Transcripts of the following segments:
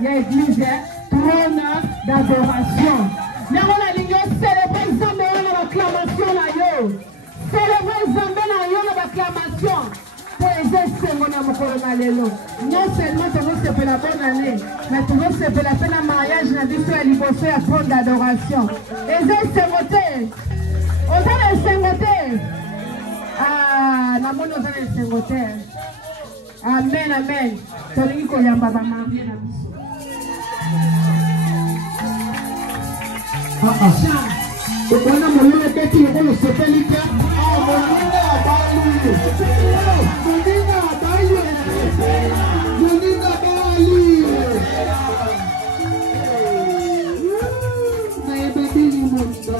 Il y a église, trône d'adoration. Nous allons célébrer Zambé dans l'acclamation. Célébrer Zambé dans l'acclamation. Non seulement tu veux célébrer la bonne année, mais tu veux célébrer la fin de mariage, la vie sur la liberté à trône d'adoration. Et c'est Sengoté. On a les Sengoté. Ah, la bonne on a les Sengoté. Amen, amen. Tolingi koyamba ba marié na biso. Ukona molele beti ngolo sepelika. Moninga abalu. Moninga abalu. Moninga abalu. Na ebebili monda.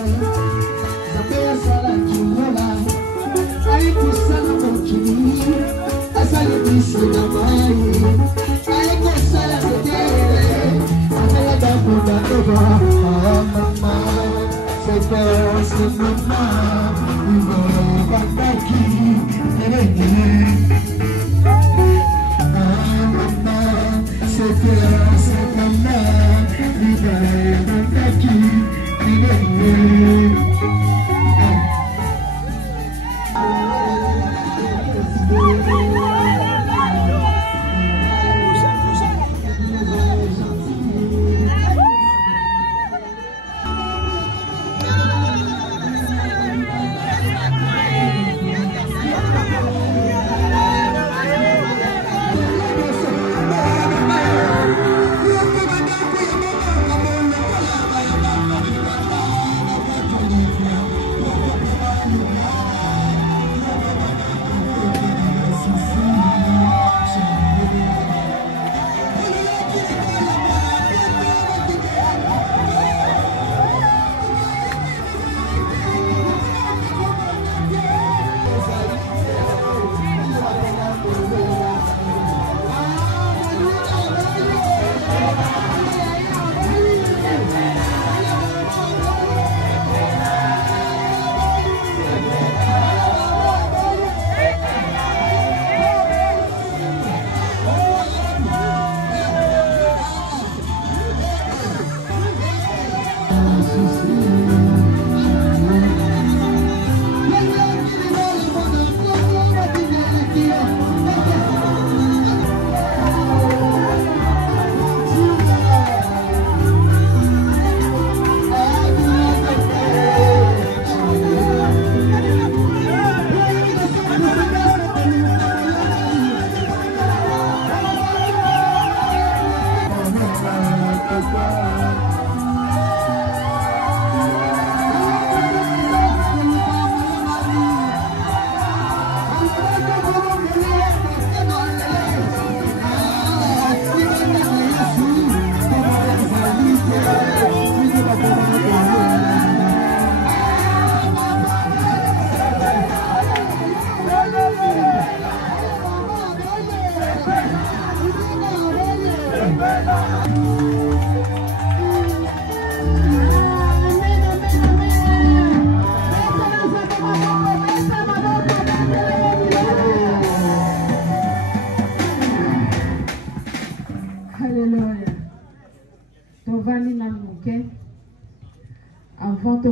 Sabea sala chinola. Ai kusala mochini. Asali bisina mai. Ai kusala sedere. Asala dabuda toba. Mama. C'est maman, il va t'acquis, maman, c'est maman, il va t'acquis,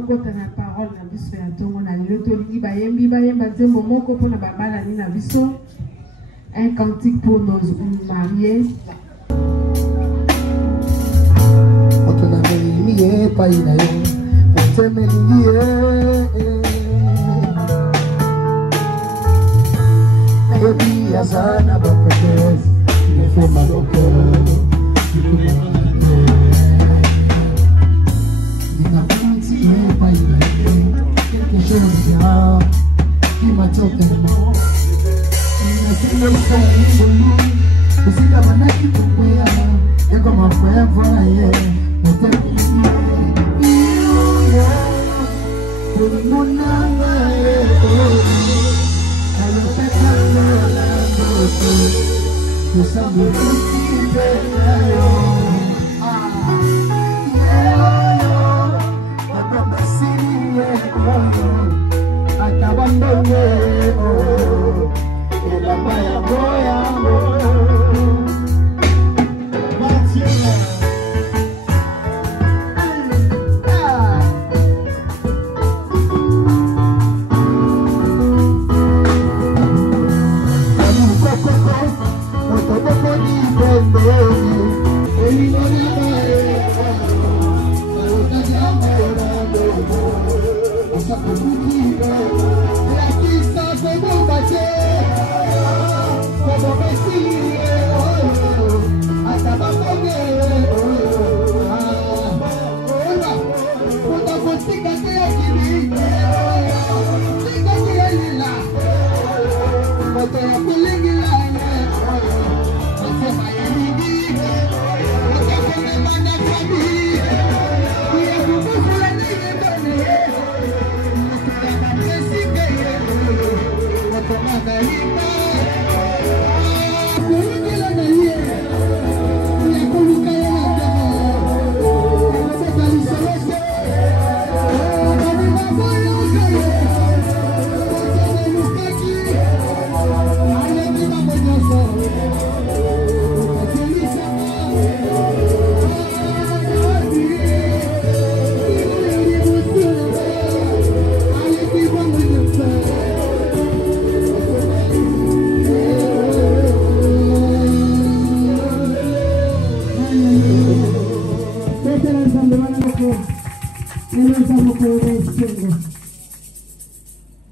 tokota na parole na biso ya ntongo na lelo tolingi bayemba nzembo moko mpona babalani na biso. Un cantique pour nos mariés.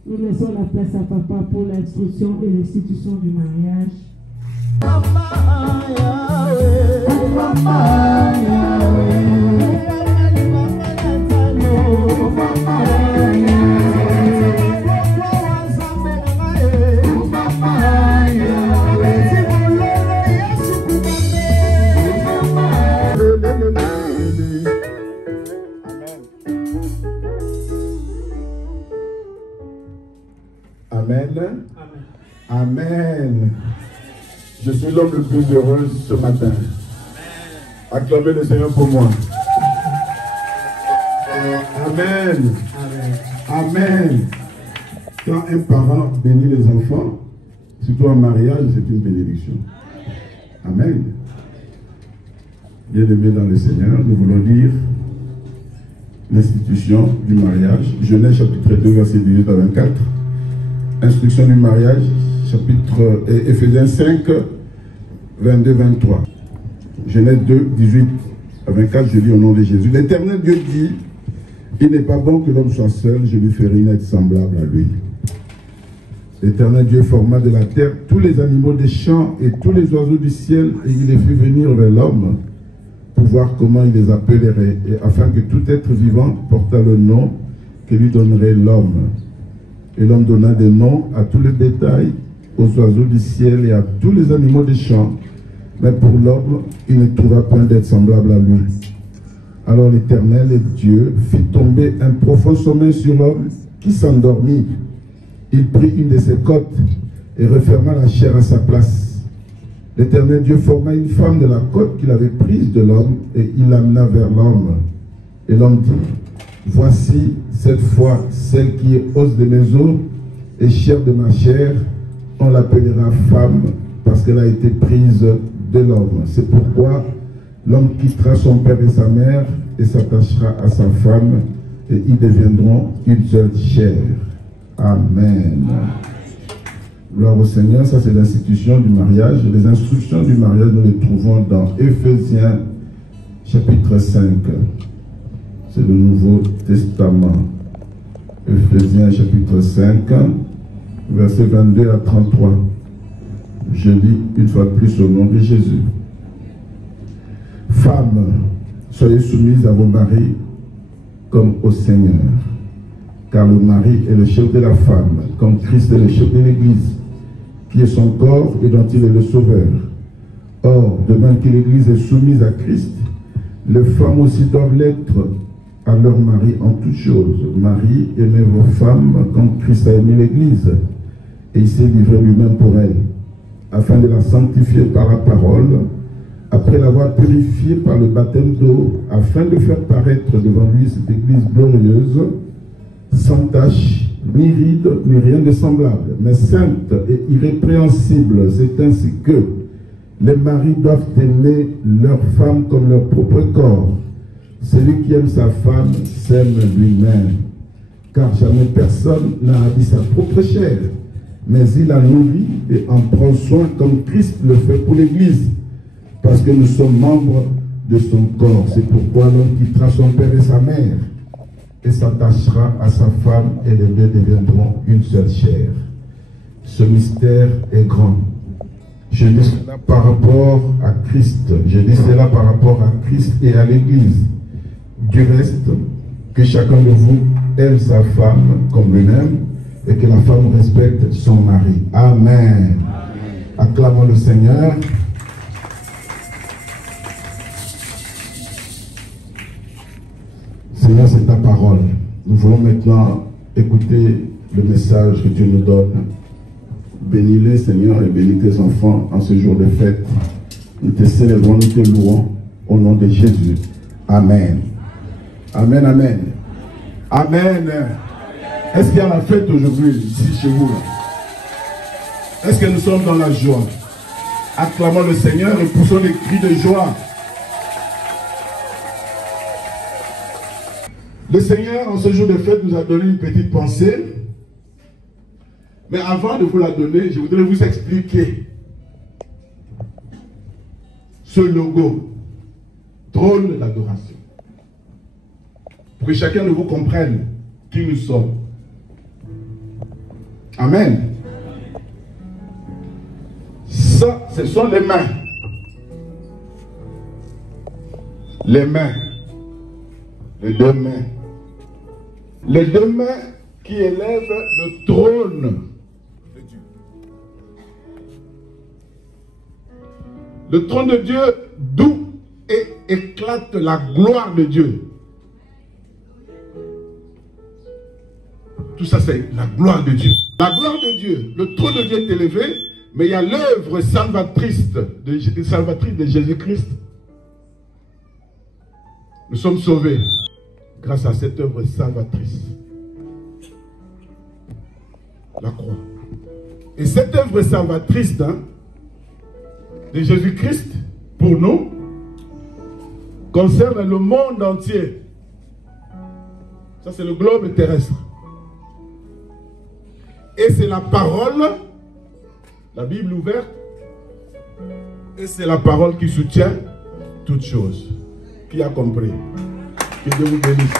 Nous laissons la place à papa pour l'instruction et l'institution du mariage. Amen. Amen. Je suis l'homme le plus heureux ce matin. Acclamez le Seigneur pour moi. Amen. Amen. Quand un parent bénit les enfants, surtout en mariage, c'est une bénédiction. Amen. Bien-aimés dans le Seigneur, nous voulons lire l'institution du mariage. Genèse chapitre 2, verset 18 à 24. Instruction du mariage, chapitre Éphésiens 5, 22-23. Genèse 2, 18 à 24, je lis au nom de Jésus. L'Éternel Dieu dit, il n'est pas bon que l'homme soit seul, je lui ferai une aide semblable à lui. L'Éternel Dieu forma de la terre tous les animaux des champs et tous les oiseaux du ciel, et il les fit venir vers l'homme pour voir comment il les appellerait, et afin que tout être vivant portât le nom que lui donnerait l'homme. Et l'homme donna des noms à tous les bétails, aux oiseaux du ciel et à tous les animaux des champs. Mais pour l'homme, il ne trouva point d'être semblable à lui. Alors l'Éternel et Dieu fit tomber un profond sommeil sur l'homme qui s'endormit. Il prit une de ses côtes et referma la chair à sa place. L'Éternel Dieu forma une femme de la côte qu'il avait prise de l'homme et il l'amena vers l'homme. Et l'homme dit, voici cette fois celle qui est os de mes os et chair de ma chair, on l'appellera femme parce qu'elle a été prise de l'homme. C'est pourquoi l'homme quittera son père et sa mère et s'attachera à sa femme et ils deviendront une seule chair. Amen. Gloire au Seigneur, ça c'est l'institution du mariage. Les instructions du mariage, nous les trouvons dans Éphésiens chapitre 5. C'est le Nouveau Testament. Éphésiens chapitre 5, versets 22 à 33. Je lis une fois de plus au nom de Jésus. Femmes, soyez soumises à vos maris comme au Seigneur. Car le mari est le chef de la femme, comme Christ est le chef de l'Église, qui est son corps et dont il est le sauveur. Or, de même que l'Église est soumise à Christ, les femmes aussi doivent l'être à leur mari en toutes choses. Marie, aimez vos femmes comme Christ a aimé l'Église, et il s'est livré lui-même pour elle, afin de la sanctifier par la parole, après l'avoir purifiée par le baptême d'eau, afin de faire paraître devant lui cette Église glorieuse, sans tache, ni ride, ni rien de semblable, mais sainte et irrépréhensible. C'est ainsi que les maris doivent aimer leur femme comme leur propre corps. Celui qui aime sa femme s'aime lui-même, car jamais personne n'a habi sa propre chair, mais il la nourrit et en prend soin comme Christ le fait pour l'Église, parce que nous sommes membres de son corps. C'est pourquoi l'homme quittera son père et sa mère et s'attachera à sa femme, et les deux deviendront une seule chair. Ce mystère est grand. Je dis cela par rapport à Christ. Je dis cela par rapport à Christ et à l'Église. Du reste, que chacun de vous aime sa femme comme lui-même, et que la femme respecte son mari. Amen. Acclamons le Seigneur. Seigneur, c'est ta parole. Nous voulons maintenant écouter le message que tu nous donnes. Bénis-les, Seigneur, et bénis tes enfants en ce jour de fête. Nous te célébrons, nous te louons au nom de Jésus. Amen. Amen, amen. Amen. Est-ce qu'il y a la fête aujourd'hui, ici chez vous? Est-ce que nous sommes dans la joie? Acclamons le Seigneur et poussons des cris de joie. Le Seigneur, en ce jour de fête, nous a donné une petite pensée. Mais avant de vous la donner, je voudrais vous expliquer ce logo, trône d'adoration. Pour que chacun de vous comprenne qui nous sommes. Amen. Ça, ce sont les mains. Les mains. Les deux mains. Les deux mains qui élèvent le trône de Dieu. Le trône de Dieu, d'où éclate la gloire de Dieu. Tout ça, c'est la gloire de Dieu. La gloire de Dieu. Le trône de Dieu est élevé, mais il y a l'œuvre salvatrice de Jésus-Christ. Nous sommes sauvés grâce à cette œuvre salvatrice. La croix. Et cette œuvre salvatrice de Jésus-Christ, pour nous, concerne le monde entier. Ça, c'est le globe terrestre. Et c'est la parole, la Bible ouverte, et c'est la parole qui soutient toutes choses. Qui a compris? Que Dieu vous bénisse.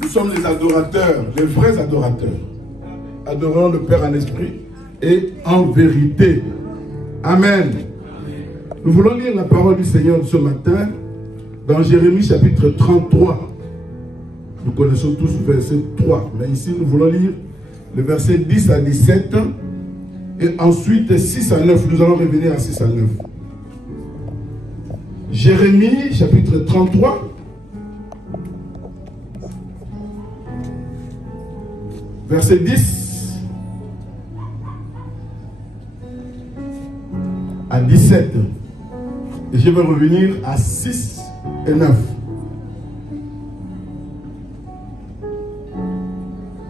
Nous sommes les adorateurs, les vrais adorateurs. Adorons le Père en esprit et en vérité. Amen. Nous voulons lire la parole du Seigneur ce matin dans Jérémie chapitre 33. Nous connaissons tous le verset 3, mais ici nous voulons lire le verset 10 à 17 et ensuite 6 à 9. Nous allons revenir à 6 à 9. Jérémie chapitre 33. Verset 10 à 17. Et je vais revenir à 6 et 9.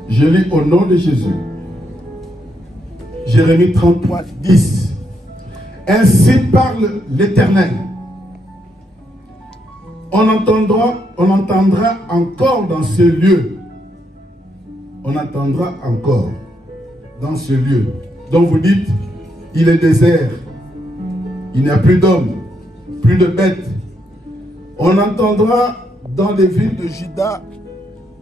Je lis au nom de Jésus. Jérémie 33, 10. Ainsi parle l'Éternel. On entendra encore dans ce lieu. On entendra encore dans ce lieu. Donc vous dites, il est désert. Il n'y a plus d'hommes, plus de bêtes. On entendra dans les villes de Juda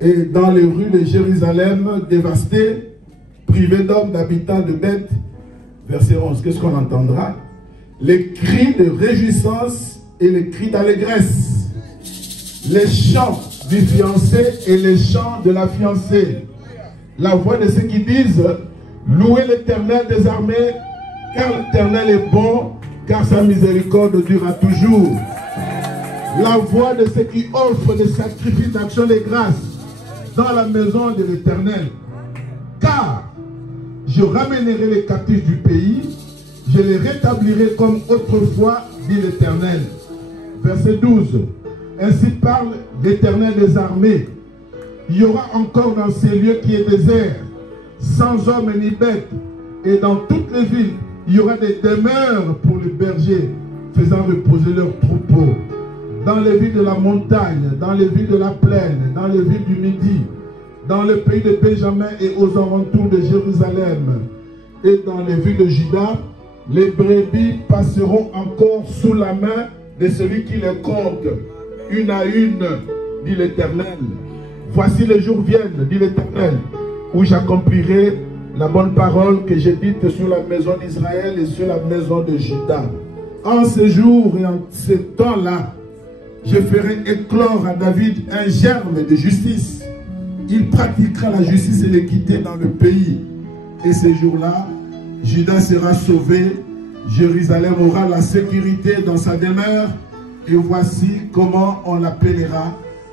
et dans les rues de Jérusalem dévastées, privées d'hommes, d'habitants, de bêtes. Verset 11, qu'est-ce qu'on entendra? Les cris de réjouissance et les cris d'allégresse. Les chants du fiancé et les chants de la fiancée. La voix de ceux qui disent, louez l'Éternel des armées, car l'Éternel est bon, car sa miséricorde durera toujours. La voix de ceux qui offrent des sacrifices d'action de grâce dans la maison de l'Éternel. Car je ramènerai les captifs du pays, je les rétablirai comme autrefois, dit l'Éternel. Verset 12. Ainsi parle l'Éternel des armées. Il y aura encore dans ces lieux qui est désert, sans hommes ni bêtes, et dans toutes les villes, il y aura des demeures pour les bergers, faisant reposer leurs troupeaux. Dans les villes de la montagne, dans les villes de la plaine, dans les villes du Midi, dans le pays de Benjamin et aux alentours de Jérusalem, et dans les villes de Juda, les brebis passeront encore sous la main de celui qui les compte, une à une, dit l'Éternel. Voici les jours viennent, dit l'Éternel, où j'accomplirai la bonne parole que j'ai dite sur la maison d'Israël et sur la maison de Juda. En ce jour et en ce temps-là, je ferai éclore à David un germe de justice. Il pratiquera la justice et l'équité dans le pays. Et ces jours-là, Juda sera sauvé, Jérusalem aura la sécurité dans sa demeure. Et voici comment on l'appellera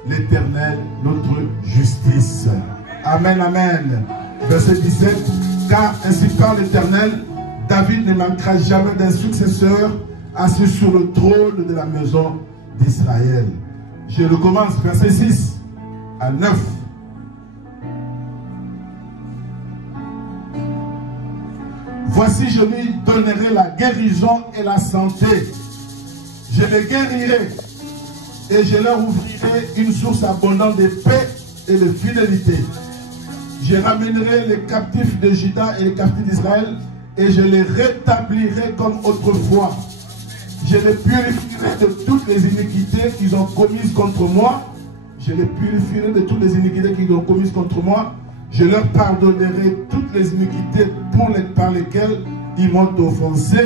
l'Éternel, notre justice. Amen, amen. Verset 17. Car ainsi parle l'Éternel, David ne manquera jamais d'un successeur assis sur le trône de la maison d'Israël. Je recommence, verset 6 à 9. Voici, je lui donnerai la guérison et la santé. Je les guérirai et je leur ouvrirai une source abondante de paix et de fidélité. Je ramènerai les captifs de Juda et les captifs d'Israël et je les rétablirai comme autrefois. Je les purifierai de toutes les iniquités qu'ils ont commises contre moi. Je les purifierai de toutes les iniquités qu'ils ont commises contre moi. Je leur pardonnerai toutes les iniquités par lesquelles ils m'ont offensé,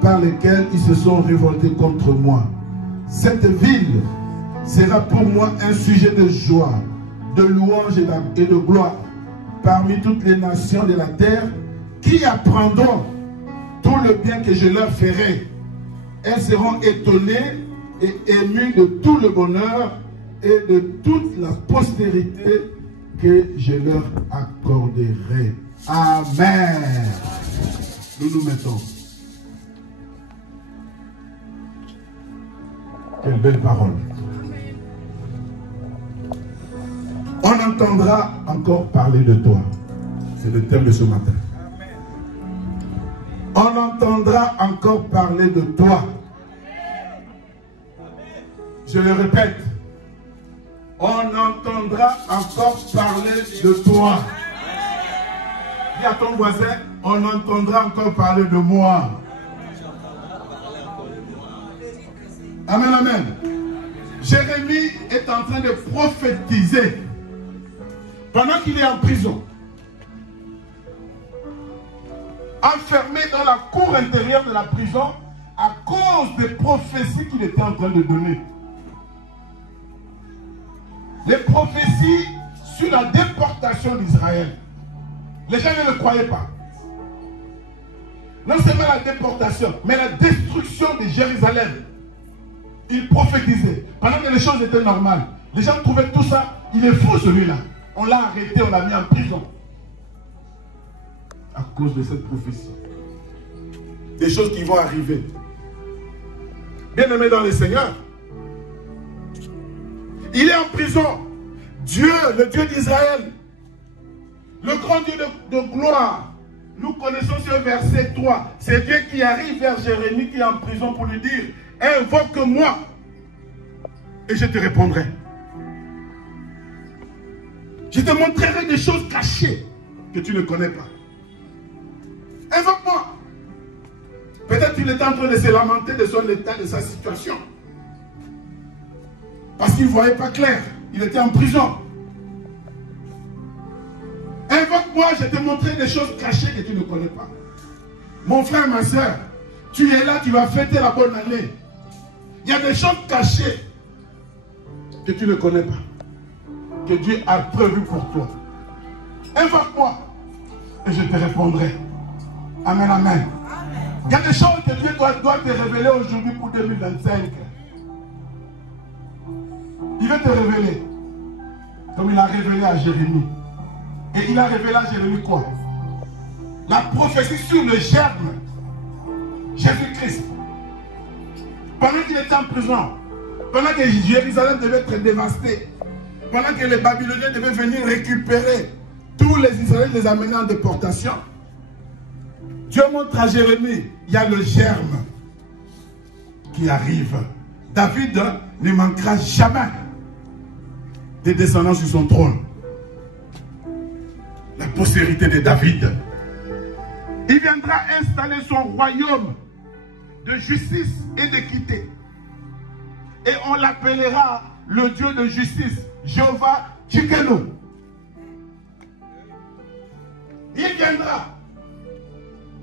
par lesquelles ils se sont révoltés contre moi. Cette ville sera pour moi un sujet de joie, de louange et de gloire parmi toutes les nations de la terre qui apprendront tout le bien que je leur ferai. Elles seront étonnées et émues de tout le bonheur et de toute la postérité que je leur accorderai. Amen. Nous nous mettons. Quelle belle parole. On entendra encore parler de toi. C'est le thème de ce matin. On entendra encore parler de toi. Je le répète. On entendra encore parler de toi. Dis à ton voisin, on entendra encore parler de moi. Amen, amen. Jérémie est en train de prophétiser pendant qu'il est en prison, enfermé dans la cour intérieure de la prison à cause des prophéties qu'il était en train de donner. Les prophéties sur la déportation d'Israël. Les gens ne le croyaient pas. Non seulement la déportation, mais la destruction de Jérusalem. Il prophétisait. Pendant que les choses étaient normales, les gens trouvaient tout ça, il est faux celui-là. On l'a arrêté, on l'a mis en prison. À cause de cette prophétie. Des choses qui vont arriver. Bien-aimé dans le Seigneur, il est en prison. Dieu, le Dieu d'Israël, le grand Dieu de gloire. Nous connaissons ce verset 3. C'est Dieu qui arrive vers Jérémie qui est en prison pour lui dire, invoque-moi. et je te répondrai. Je te montrerai des choses cachées que tu ne connais pas. Invoque-moi. Peut-être qu'il était en train de se lamenter de son état, de sa situation. Parce qu'il ne voyait pas clair. Il était en prison. Invoque-moi, je te montrerai des choses cachées que tu ne connais pas. Mon frère, ma soeur, tu es là, tu vas fêter la bonne année. Il y a des choses cachées que tu ne connais pas, que Dieu a prévues pour toi. Invoque-moi et je te répondrai. Amen, amen. Il y a des choses que Dieu doit te révéler aujourd'hui pour 2025. Il veut te révéler, comme il a révélé à Jérémie. Et il a révélé à Jérémie quoi? La prophétie sur le germe, Jésus-Christ. Pendant qu'il était en prison, pendant que Jérusalem devait être dévastée, pendant que les Babyloniens devaient venir récupérer tous les Israéliens, les amener en déportation, Dieu montre à Jérémie, il y a le germe qui arrive. David ne manquera jamais des descendants sur son trône. La postérité de David. Il viendra installer son royaume de justice et d'équité. Et on l'appellera le Dieu de justice, Jéhovah Tsidkenu. Il viendra.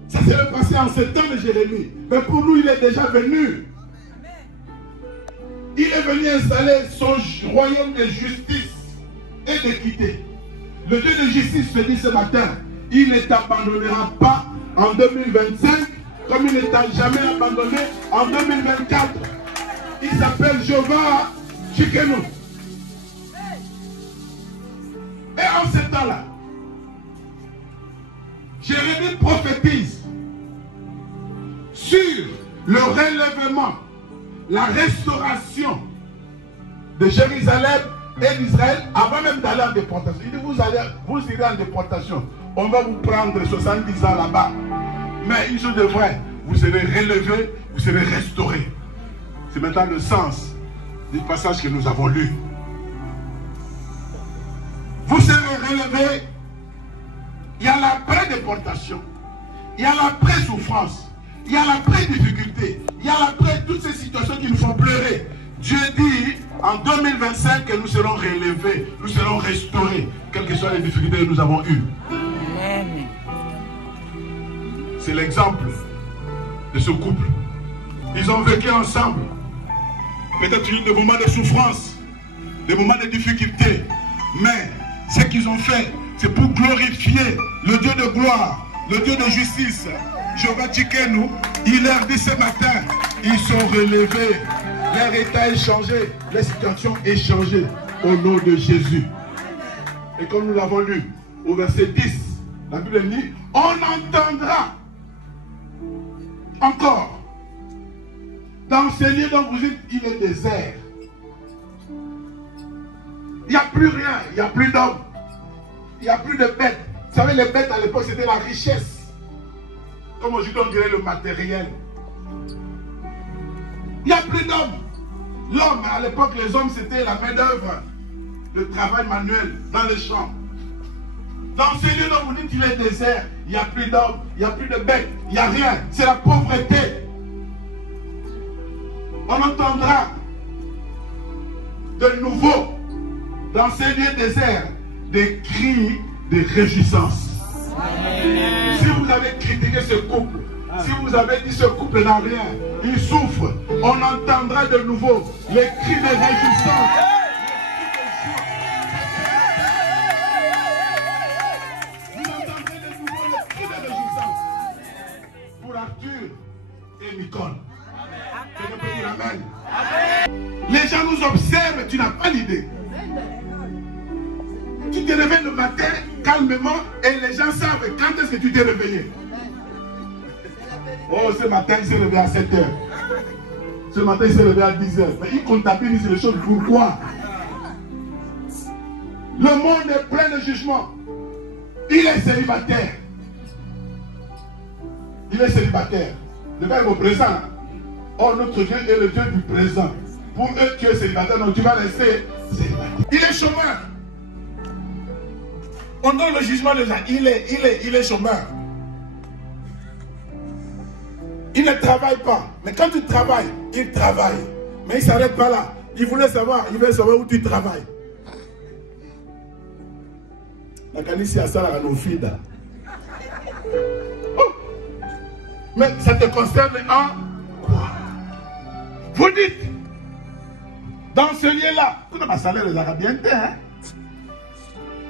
Ça s'est passé en 7 ans de Jérémie. Mais pour nous, il est déjà venu. Il est venu installer son royaume de justice et d'équité. Le Dieu de justice se dit ce matin, il ne t'abandonnera pas en 2025 comme il ne t'a jamais abandonné en 2024. Il s'appelle Jéhovah Tsidkenu. Et en ce temps-là, Jérémie prophétise sur le relèvement, la restauration de Jérusalem et d'Israël avant même d'aller en déportation. Il dit, vous irez en déportation. On va vous prendre 70 ans là-bas. Mais une chose de vrai, vous serez relevé, vous serez restauré. C'est maintenant le sens du passage que nous avons lu. Vous serez relevé. Il y a l'après-déportation. Il y a l'après-souffrance. Il y a l'après-difficulté. Il y a l'après toutes ces situations qui nous font pleurer. Dieu dit en 2025 que nous serons relevés, nous serons restaurés, quelles que soient les difficultés que nous avons eues. C'est l'exemple de ce couple. Ils ont vécu ensemble. Peut-être eu des moments de souffrance, des moments de difficulté. Mais ce qu'ils ont fait, c'est pour glorifier le Dieu de gloire, le Dieu de justice. Jéhovah Tsidkenu, il leur dit ce matin, ils sont relevés. Leur état est changé, les situations est changée au nom de Jésus. Et comme nous l'avons lu au verset 10, la Bible dit, on entendra encore dans ces lieux dont vous dites, il est désert. Il n'y a plus rien, il n'y a plus d'hommes, il n'y a plus de bêtes. Vous savez, les bêtes à l'époque c'était la richesse. Comme aujourd'hui on dirait le matériel. Il n'y a plus d'hommes. L'homme, à l'époque, les hommes, c'était la main-d'œuvre, le travail manuel dans les champs. Dans ces lieux dont vous dites qu'il est désert, il n'y a plus d'hommes, il n'y a plus de bêtes, il n'y a rien. C'est la pauvreté. On entendra de nouveau, dans ces lieux déserts, des cris de réjouissance. Si vous avez critiqué ce couple, si vous avez dit ce couple n'a rien, il souffre, on entendra de nouveau les cris de réjouissance. Vous entendrez de nouveau les cris de réjouissance pour Arthur et Nicole. Quelqu'un peut dire amen. Les gens nous observent, tu n'as pas l'idée. Tu te réveilles le matin calmement et les gens savent quand est-ce que tu t'es réveillé. Oh, ce matin, il s'est levé à 7 h. Ce matin, il s'est levé à 10 h. Mais il comptabilise les choses. Pourquoi? Le monde est plein de jugement. Il est célibataire. Il est célibataire. Le verbe au présent. Oh, notre Dieu est le Dieu du présent. Pour eux, tu es célibataire, donc tu vas rester célibataire. Il est chômeur. On donne le jugement de gens. Il est chômeur. Il ne travaille pas. Mais quand tu travailles, il travaille. Mais il ne s'arrête pas là. Il voulait savoir, où tu travailles. La canisse à ça, à nos filles. Oh. Mais ça te concerne en quoi? Vous dites, dans ce lieu-là, tout le salaire les Arabiens, hein?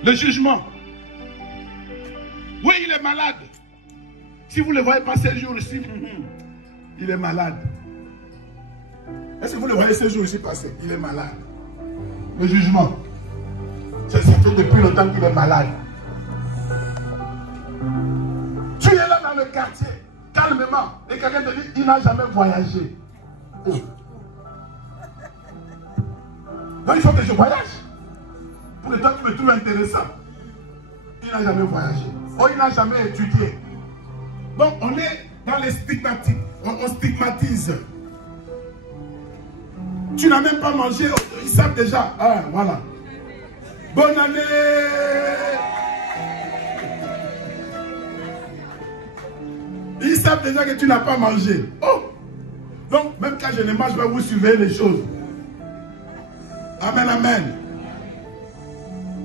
Le jugement. Oui, il est malade. Si vous ne le voyez pas ces jours-ci, il est malade. Est-ce que vous le voyez ces jours-ci passer? Il est malade. Le jugement. Ça fait depuis longtemps qu'il est malade. Tu es là dans le quartier, calmement, et quelqu'un te dit, il n'a jamais voyagé. Oh. Donc il faut que je voyage. Pour le temps que tu me trouves intéressant. Il n'a jamais voyagé. Oh, il n'a jamais étudié. Donc on est dans les stigmatiques. On stigmatise. Tu n'as même pas mangé. Ils savent déjà. Ah, voilà. Bonne année. Ils savent déjà que tu n'as pas mangé. Oh. Donc même quand je ne mange pas, vous suivez les choses. Amen, amen.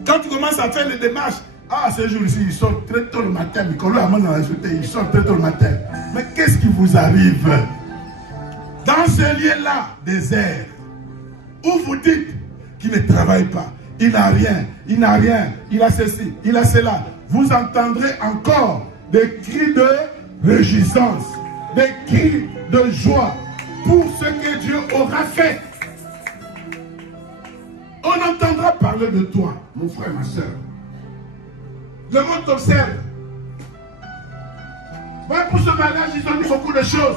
Quand tu commences à faire les démarches, ah, ces jours-ci, ils sortent très tôt le matin. Ils sortent très tôt le matin. Mais qu'est-ce qui vous arrive? Dans ce lieu-là, désert, où vous dites qu'il ne travaille pas, il n'a rien, il a ceci, il a cela, vous entendrez encore des cris de réjouissance, des cris de joie pour ce que Dieu aura fait. On entendra parler de toi, mon frère, ma soeur. Le monde t'observe. Ouais, pour ce mariage, ils ont dit beaucoup de choses.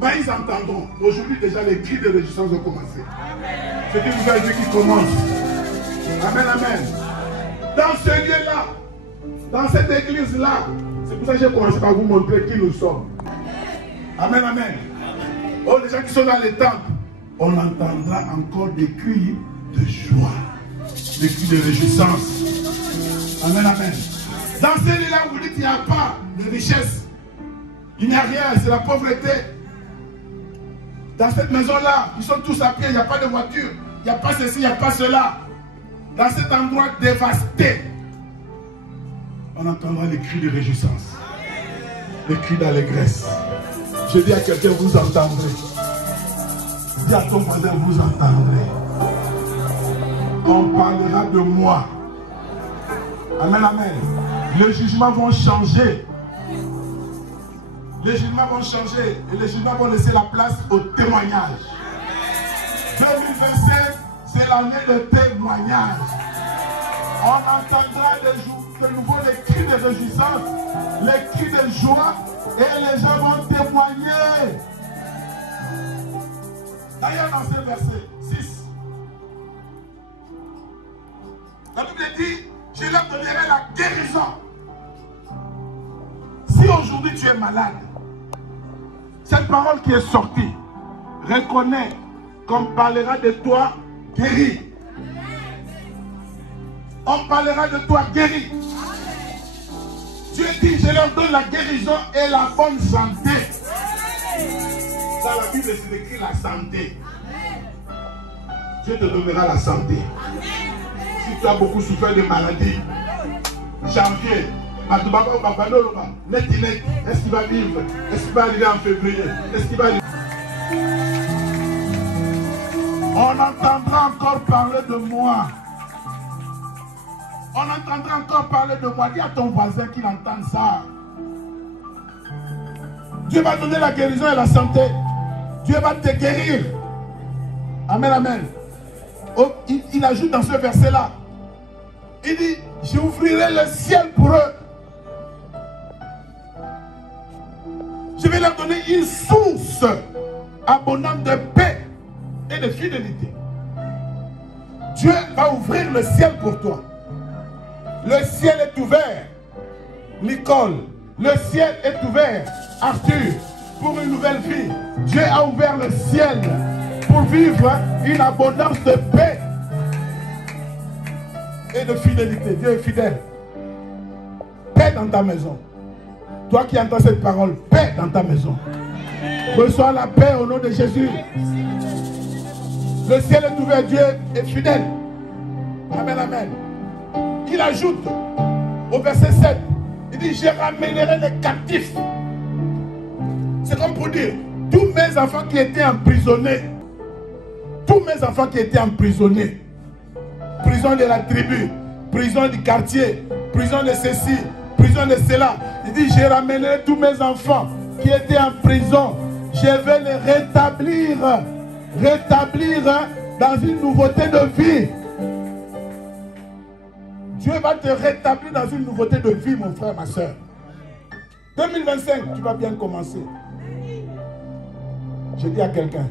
Mais ils entendront. Aujourd'hui, déjà, les cris de réjouissance ont commencé. C'est une nouvelle vie qui commence. Amen, amen. Dans ce lieu-là, dans cette église-là, c'est pour ça que j'ai commencé par vous montrer qui nous sommes. Amen, amen. Oh, les gens qui sont dans les temples, on entendra encore des cris de joie, des cris de réjouissance. Amen, amen. Dans ce lieu-là, vous dites qu'il n'y a pas de richesse. Il n'y a rien, c'est la pauvreté. Dans cette maison-là, ils sont tous à pied, il n'y a pas de voiture. Il n'y a pas ceci, il n'y a pas cela. Dans cet endroit dévasté, on entendra les cris de réjouissance. Les cris d'allégresse. Je dis à quelqu'un, vous entendrez. Dis à ton voisin, vous entendrez. On parlera de moi. Amen, amen. Les jugements vont changer. Les jugements vont changer. Et les jugements vont laisser la place au témoignage. 2027, c'est l'année de témoignage. On entendra de nouveau les cris de réjouissance, les cris de joie, et les gens vont témoigner. D'ailleurs, dans ce verset 6, la Bible dit, je leur donnerai la guérison. Si aujourd'hui tu es malade, cette parole qui est sortie, reconnais qu'on parlera de toi guéri. On parlera de toi guéri. Dieu dit, je leur donne la guérison et la bonne santé. Dans la Bible, c'est écrit la santé. Dieu te donnera la santé. Si tu as beaucoup souffert de maladies, janvier, est-ce qu'il va vivre? Est-ce qu'il va arriver en février? Est-ce qu'il va arriver? On entendra encore parler de moi. On entendra encore parler de moi. Dis à ton voisin qu'il entende ça. Dieu va donner la guérison et la santé. Dieu va te guérir. Amen, amen. Oh, il ajoute dans ce verset-là. Il dit, j'ouvrirai le ciel pour eux. Je vais leur donner une source abondante de paix et de fidélité. Dieu va ouvrir le ciel pour toi. Le ciel est ouvert. Nicole, le ciel est ouvert. Arthur, pour une nouvelle vie. Dieu a ouvert le ciel pour vivre une abondance de paix et de fidélité. Dieu est fidèle. Paix dans ta maison. Toi qui entends cette parole, paix dans ta maison. Reçois la paix au nom de Jésus. Le ciel est ouvert, Dieu est fidèle. Amen, amen. Il ajoute au verset 7, il dit, je ramènerai les captifs. C'est comme pour dire, tous mes enfants qui étaient emprisonnés, tous mes enfants qui étaient emprisonnés, prison de la tribu, prison du quartier, prison de ceci, prison de cela. Il dit, je ramènerai tous mes enfants qui étaient en prison. Je vais les rétablir dans une nouveauté de vie. Dieu va te rétablir dans une nouveauté de vie, mon frère, ma soeur. 2025, tu vas bien commencer. Je dis à quelqu'un,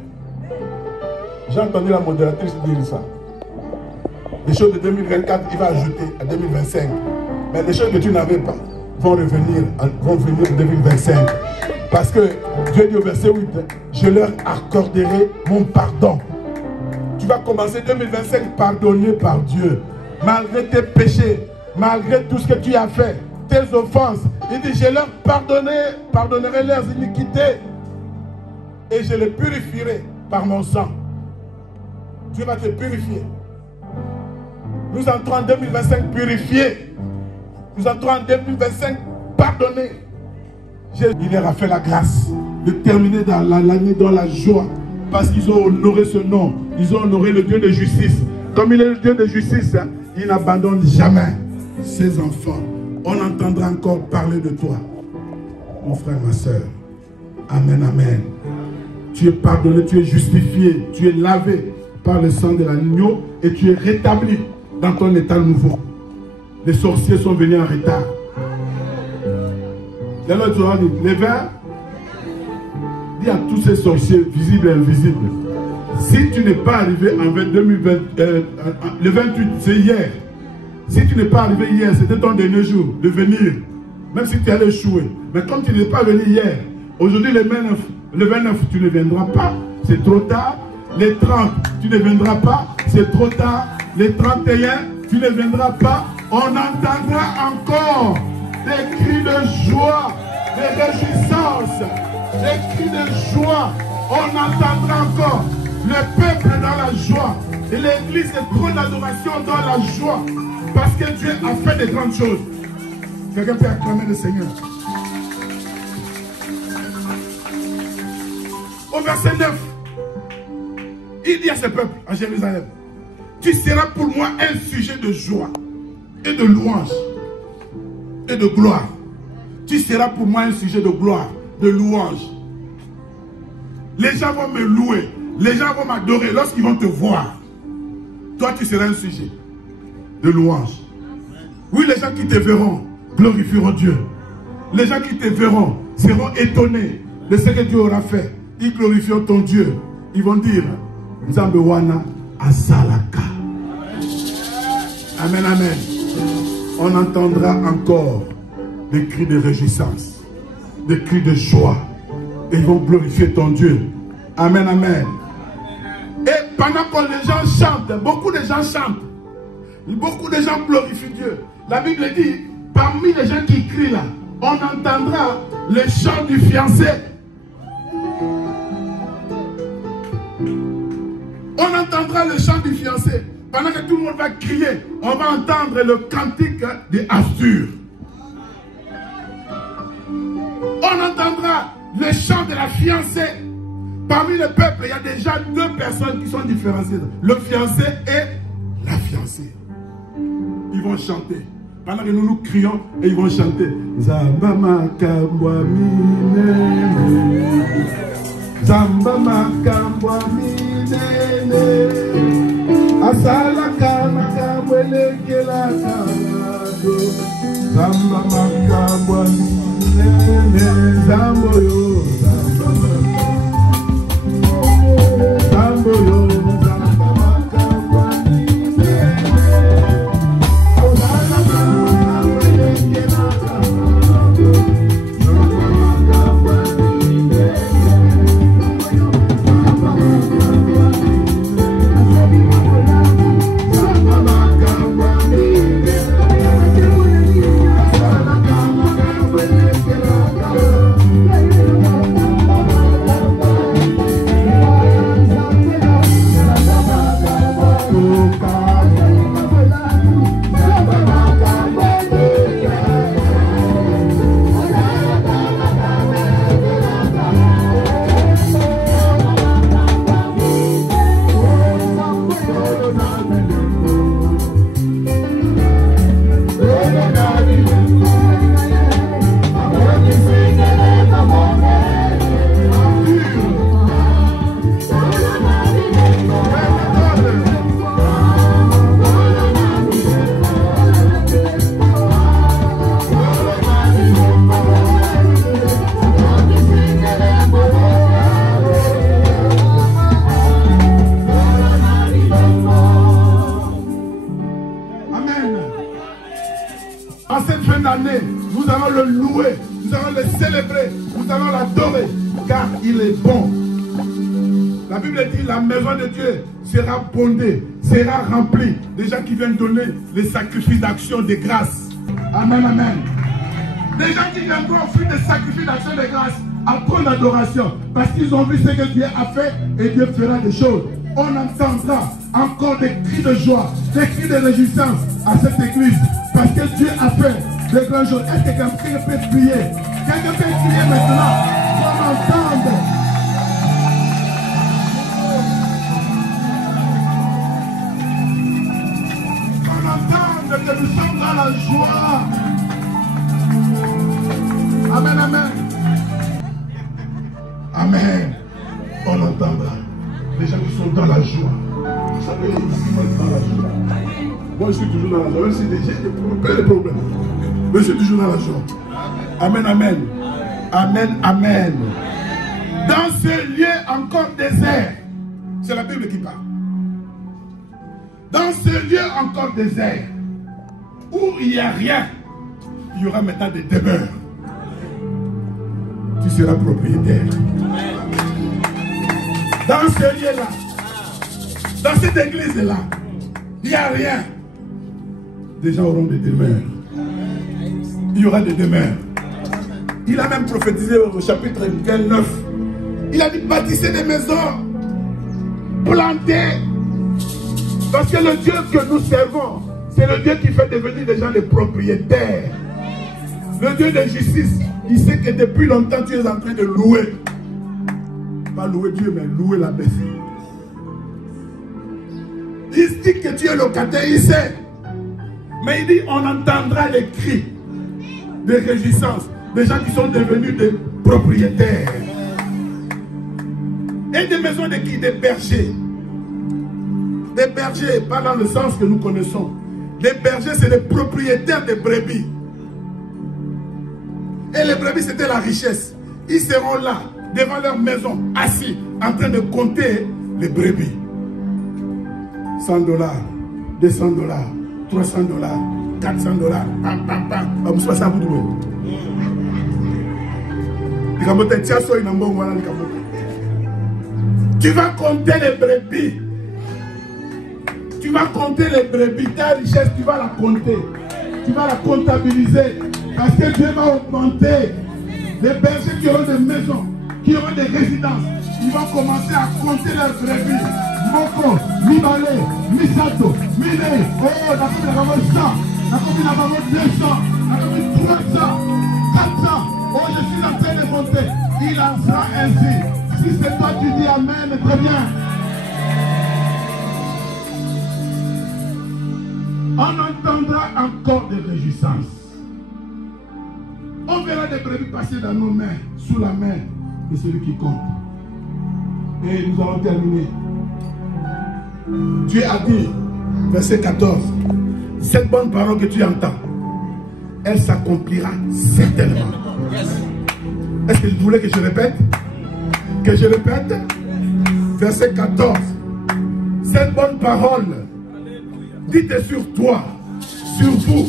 j'ai entendu la modératrice dire ça. Les choses de 2024, il va ajouter à 2025. Mais les choses que tu n'avais pas vont venir en 2025. Parce que Dieu dit au verset 8, je leur accorderai mon pardon. Tu vas commencer 2025 pardonné par Dieu. Malgré tes péchés, malgré tout ce que tu as fait, tes offenses. Il dit, je leur pardonnerai leurs iniquités. Et je les purifierai par mon sang. Dieu va te purifier. Nous entrons en 2025 purifiés. Nous entrons en 2025 pardonnés. Il leur a fait la grâce de terminer dans l'année dans la joie. Parce qu'ils ont honoré ce nom. Ils ont honoré le Dieu de justice. Comme il est le Dieu de justice, il n'abandonne jamais ses enfants. On entendra encore parler de toi. Mon frère, ma soeur. Amen, amen. Tu es pardonné, tu es justifié, tu es lavé par le sang de l'agneau et tu es rétabli dans ton état nouveau. Les sorciers sont venus en retard. Les verts, dis à tous ces sorciers visibles et invisibles, si tu n'es pas arrivé en 2020, le 28, c'est hier. Si tu n'es pas arrivé hier, c'était ton dernier jour de venir, même si tu allais échouer. Mais comme tu n'es pas venu hier, aujourd'hui le 29, tu ne viendras pas, c'est trop tard. Les 30, tu ne viendras pas, c'est trop tard. Les 31, tu ne viendras pas. On entendra encore des cris de joie, des réjouissances, des cris de joie. On entendra encore le peuple dans la joie. Et l'église est trop d'adoration dans la joie. Parce que Dieu a fait de grandes choses. Quelqu'un peut acclamer le Seigneur. Au verset 9, il dit à ce peuple à Jérusalem, tu seras pour moi un sujet de joie et de louange et de gloire. Tu seras pour moi un sujet de gloire, de louange. Les gens vont me louer, les gens vont m'adorer lorsqu'ils vont te voir. Toi, tu seras un sujet de louange. Oui, les gens qui te verront glorifieront Dieu. Les gens qui te verront seront étonnés de ce que Dieu aura fait. Ils glorifieront ton Dieu. Ils vont dire Nzambewana Asalaka. Amen, amen. On entendra encore des cris de réjouissance, des cris de joie. Et ils vont glorifier ton Dieu. Amen, amen. Et pendant que les gens chantent, beaucoup de gens chantent. Beaucoup de gens glorifient Dieu. La Bible dit, parmi les gens qui crient là, on entendra le chant du fiancé. On entendra le chant du fiancé. Pendant que tout le monde va crier, on va entendre le cantique de Assur. On entendra le chant de la fiancée. Parmi le peuple, il y a déjà deux personnes qui sont différenciées. Le fiancé et la fiancée. Ils vont chanter. Pendant que nous crions, et ils vont chanter. Zamba makambwa minene. Zamba makambwa minene. Asalaka makambwa lekela kalado. Zamba makambwa minene. Zambo yo. Zambo yo. Nous allons le louer, nous allons le célébrer, nous allons l'adorer, car il est bon. La Bible dit la maison de Dieu sera bondée, sera remplie. Des gens qui viennent donner les sacrifices d'action de grâce. Amen, amen. Des gens qui viendront offrir des sacrifices d'action de grâce à ton adoration. Parce qu'ils ont vu ce que Dieu a fait et Dieu fera des choses. On entendra encore des cris de joie, des cris de réjouissance à cette église. Parce que Dieu a fait de grandes choses. Est-ce que quelqu'un peut prier? Quelqu'un peut crier maintenant pour entendre. Que nous sommes dans la joie. Amen, amen. Amen. On entendra les gens qui sont dans la joie. Vous savez, ils sont dans la joie. Moi, je suis toujours dans la joie. Même si j'ai des problèmes. Mais je suis toujours dans la joie. Amen, amen. Amen, amen. Dans ce lieu encore désert, c'est la Bible qui parle. Dans ce lieu encore désert, où il n'y a rien, il y aura maintenant des demeures. Tu seras propriétaire. Dans ce lieu-là, dans cette église-là, il n'y a rien. Des gens auront des demeures. Il y aura des demeures. Il a même prophétisé au chapitre 9. Il a dit bâtissez des maisons, plantez. Parce que le Dieu que nous servons, c'est le Dieu qui fait devenir des gens des propriétaires. Le Dieu de justice, il sait que depuis longtemps tu es en train de louer. Pas louer Dieu, mais louer la baisse. Il dit que tu es locataire, il sait. Mais il dit on entendra les cris de réjouissance des gens qui sont devenus des propriétaires. Et des maisons de qui? Des bergers. Des bergers, pas dans le sens que nous connaissons. Les bergers, c'est les propriétaires des brebis. Et les brebis, c'était la richesse. Ils seront là, devant leur maison, assis, en train de compter les brebis. 100 $, 200 $, 300 $, 400 $. Pam, pam, pam. Ça vous doit. Tu vas compter les brebis. Tu vas compter les brebis, ta richesse, tu vas la compter. Tu vas la comptabiliser. Parce que Dieu va augmenter. Les bergers qui auront des maisons, qui auront des résidences, ils vont commencer à compter leurs brebis. Moko, Mibale, Misato, Mine, oh, la commune d'abord 100, la commune d'abord 200, la commune 300, 400. Oh, je suis en train de monter. Il en sera ainsi. Si c'est toi qui dis Amen, très bien. On entendra encore des réjouissances. On verra des brebis passer dans nos mains, sous la main de celui qui compte. Et nous allons terminer. Dieu a dit, verset 14, cette bonne parole que tu entends, elle s'accomplira certainement. Est-ce que vous voulez que je répète? Que je répète? Verset 14, cette bonne parole, dites sur toi, sur vous,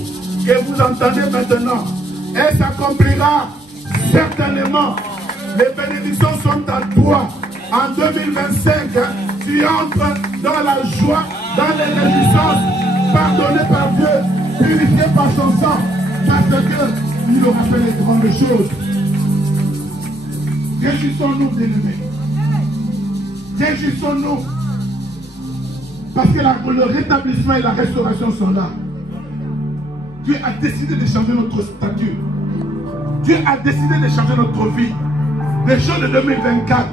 que vous entendez maintenant, elle s'accomplira certainement. Les bénédictions sont à toi. En 2025, tu entres dans la joie, dans les réjouissances, pardonnées par Dieu, purifiées par son sang, parce qu'il aura fait les grandes choses. Réjouissons-nous, bien-aimés. Réjouissons-nous. Parce que le rétablissement et la restauration sont là. Dieu a décidé de changer notre statut. Dieu a décidé de changer notre vie. Les choses de 2024,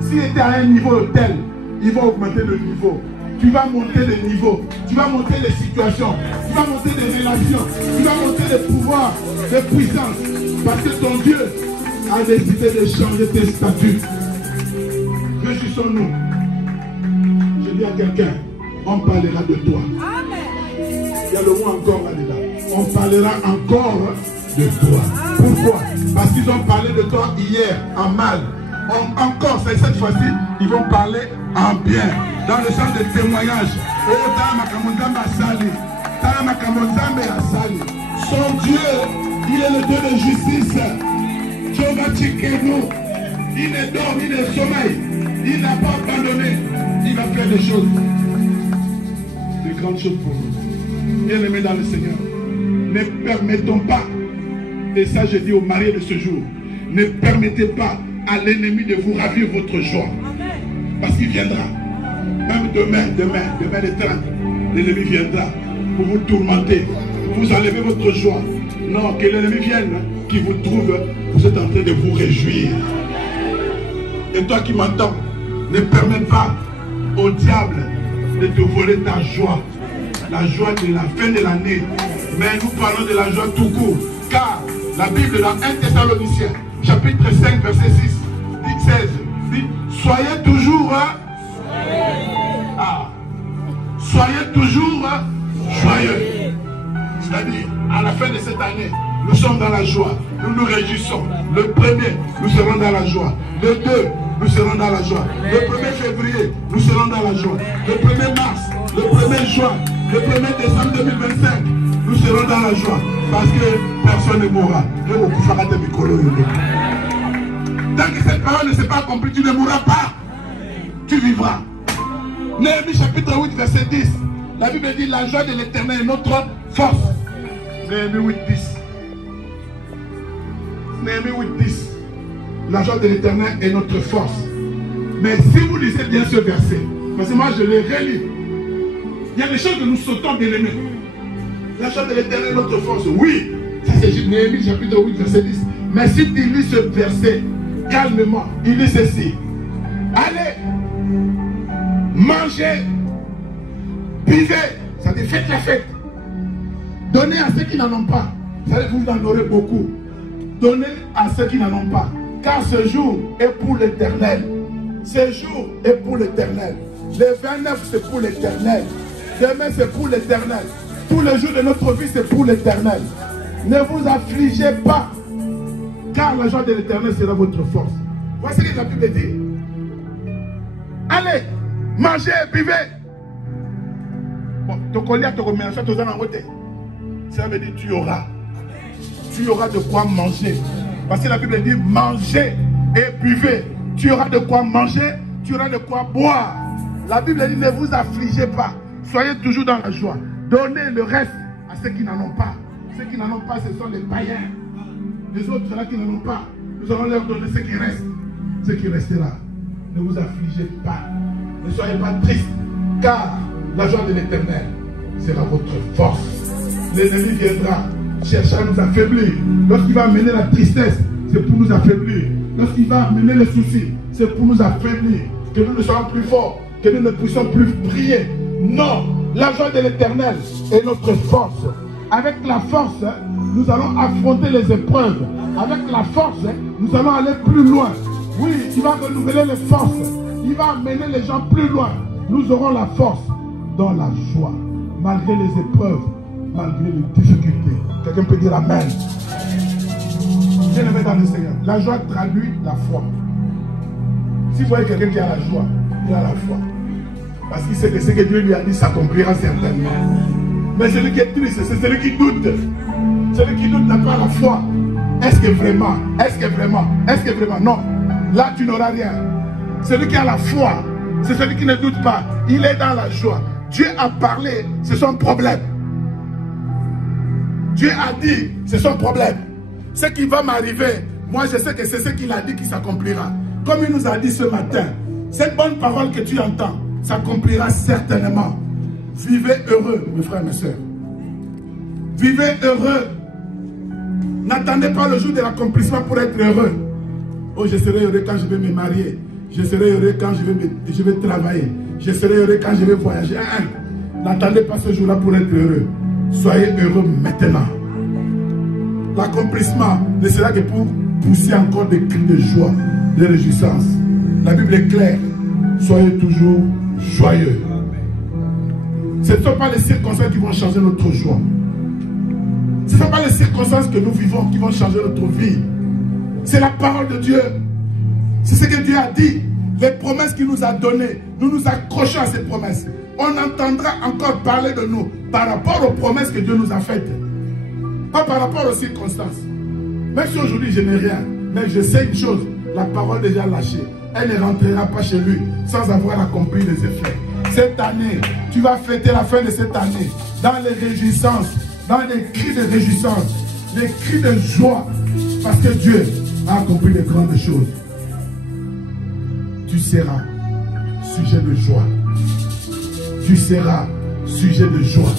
s'il était à un niveau tel, ils vont augmenter le niveau. Tu vas monter les niveaux. Tu vas monter les situations. Tu vas monter les relations. Tu vas monter les pouvoirs, les puissances. Parce que ton Dieu a décidé de changer tes statuts. Réjouissons-nous. Je dis à quelqu'un, on parlera de toi. Il y a le mot encore là-dedans. On parlera encore de toi. Pourquoi? Parce qu'ils ont parlé de toi hier en mal. Encore, cette fois-ci, ils vont parler en bien. Dans le sens de témoignage. Son Dieu Il est le Dieu de justice. Jehovah Tchikeno. Il ne dort ni ne sommeille. Il n'a pas abandonné. Il va faire des choses. De grandes choses pour nous. Bien-aimés dans le Seigneur. Ne permettons pas, et ça je dis aux mariés de ce jour, ne permettez pas à l'ennemi de vous ravir votre joie. Parce qu'il viendra. Même demain le 30, l'ennemi viendra pour vous tourmenter, pour vous enlever votre joie. Non, que l'ennemi vienne, qui vous trouve, vous êtes en train de vous réjouir. Et toi qui m'entends, ne permets pas au diable de te voler ta joie. La joie de la fin de l'année. Mais nous parlons de la joie tout court. Car la Bible dans 1 Thessaloniciens, chapitre 5, verset 6, dit 16, dit, soyez toujours soyez toujours joyeux. C'est-à-dire, à la fin de cette année, nous sommes dans la joie. Nous nous réjouissons. Le 1er, nous serons dans la joie. Le 2, nous serons dans la joie. Le 1er février, nous serons dans la joie. Le 1er mars, le 1er juin, le 1er décembre 2025, nous serons dans la joie. Parce que personne ne mourra. Tant que cette parole ne s'est pas accomplie, tu ne mourras pas. Tu vivras. Néhémie chapitre 8, verset 10. La Bible dit la joie de l'Éternel est notre force. Néhémie 8, 10. Néhémie 8, 10. La joie de l'Éternel est notre force. Mais si vous lisez bien ce verset, parce que moi je l'ai relis, il y a des choses que nous sautons de l'aimer. La joie de l'Éternel est notre force. Oui, ça c'est Néhémie chapitre 8, verset 10. Mais si tu lis ce verset calmement, il dit ceci. Allez, mangez, buvez, ça dit faites la fête. Donnez à ceux qui n'en ont pas. Ça dit, vous en aurez beaucoup. Donnez à ceux qui n'en ont pas. Car ce jour est pour l'Éternel. Ce jour est pour l'Éternel. Le 29 c'est pour l'Éternel. Demain c'est pour l'Éternel. Tous les jours de notre vie c'est pour l'Éternel. Ne vous affligez pas. Car la joie de l'Éternel sera votre force. Voici ce que la Bible dit. Allez, mangez et buvez. Bon, ça veut dire tu auras. Tu auras de quoi manger. Parce que la Bible dit mangez et buvez. Tu auras de quoi manger, tu auras de quoi boire. La Bible dit ne vous affligez pas. Soyez toujours dans la joie. Donnez le reste à ceux qui n'en ont pas. Ceux qui n'en ont pas, ce sont les païens. Les autres là qui n'en ont pas, nous allons leur donner ce qui reste. Ce qui restera. Ne vous affligez pas. Ne soyez pas tristes. Car la joie de l'Éternel sera votre force. L'ennemi viendra chercher à nous affaiblir. Lorsqu'il va amener la tristesse, c'est pour nous affaiblir. Lorsqu'il va amener les soucis, c'est pour nous affaiblir. Que nous ne soyons plus forts, que nous ne puissions plus prier. Non, la joie de l'Éternel est notre force. Avec la force, nous allons affronter les épreuves. Avec la force, nous allons aller plus loin. Oui, il va renouveler les forces. Il va amener les gens plus loin. Nous aurons la force dans la joie. Malgré les épreuves, malgré les difficultés. Quelqu'un peut dire Amen. Bien-aimé dans le Seigneur, la joie traduit la foi. Si vous voyez quelqu'un qui a la joie, il a la foi. Parce qu'il sait que ce que Dieu lui a dit s'accomplira certainement. Mais celui qui est triste, c'est celui qui doute. Celui qui doute n'a pas la foi. Est-ce que vraiment? Est-ce que vraiment? Est-ce que vraiment? Non. Là, tu n'auras rien. Celui qui a la foi, c'est celui qui ne doute pas. Il est dans la joie. Dieu a parlé, c'est son problème. Dieu a dit, c'est son problème. Ce qui va m'arriver, moi je sais que c'est ce qu'il a dit qui s'accomplira. Comme il nous a dit ce matin, cette bonne parole que tu entends s'accomplira certainement. Vivez heureux, mes frères et mes sœurs. Vivez heureux. N'attendez pas le jour de l'accomplissement pour être heureux. Oh, je serai heureux quand je vais me marier. Je serai heureux quand je vais travailler. Je serai heureux quand je vais voyager. N'attendez pas ce jour-là pour être heureux. Soyez heureux maintenant. L'accomplissement ne sera que pour pousser encore des cris de joie, de réjouissance. La Bible est claire. Soyez toujours joyeux. Ce ne sont pas les circonstances qui vont changer notre joie. Ce ne sont pas les circonstances que nous vivons qui vont changer notre vie. C'est la parole de Dieu. C'est ce que Dieu a dit. Les promesses qu'il nous a données. Nous nous accrochons à ces promesses. On entendra encore parler de nous par rapport aux promesses que Dieu nous a faites. Pas par rapport aux circonstances. Même si aujourd'hui je n'ai rien, mais je sais une chose, la parole déjà lâchée. Elle ne rentrera pas chez lui sans avoir accompli les effets. Cette année, tu vas fêter la fin de cette année dans les réjouissances, dans les cris de réjouissance, les cris de joie, parce que Dieu a accompli de grandes choses. Tu seras sujet de joie. Tu seras sujet de joie.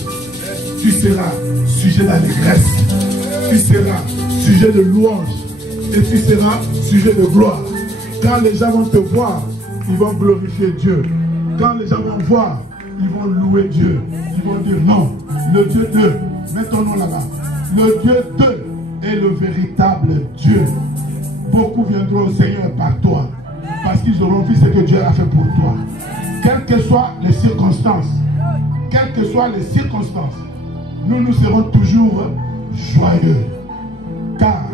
Tu seras sujet d'allégresse. Tu seras sujet de louange. Et tu seras sujet de gloire. Quand les gens vont te voir, ils vont glorifier Dieu. Quand les gens vont voir, ils vont louer Dieu. Ils vont dire non, le Dieu d'eux, mets ton nom là-bas. Le Dieu d'eux est le véritable Dieu. Beaucoup viendront au Seigneur par toi, parce qu'ils auront vu ce que Dieu a fait pour toi. Quelles que soient les circonstances, nous serons toujours joyeux, car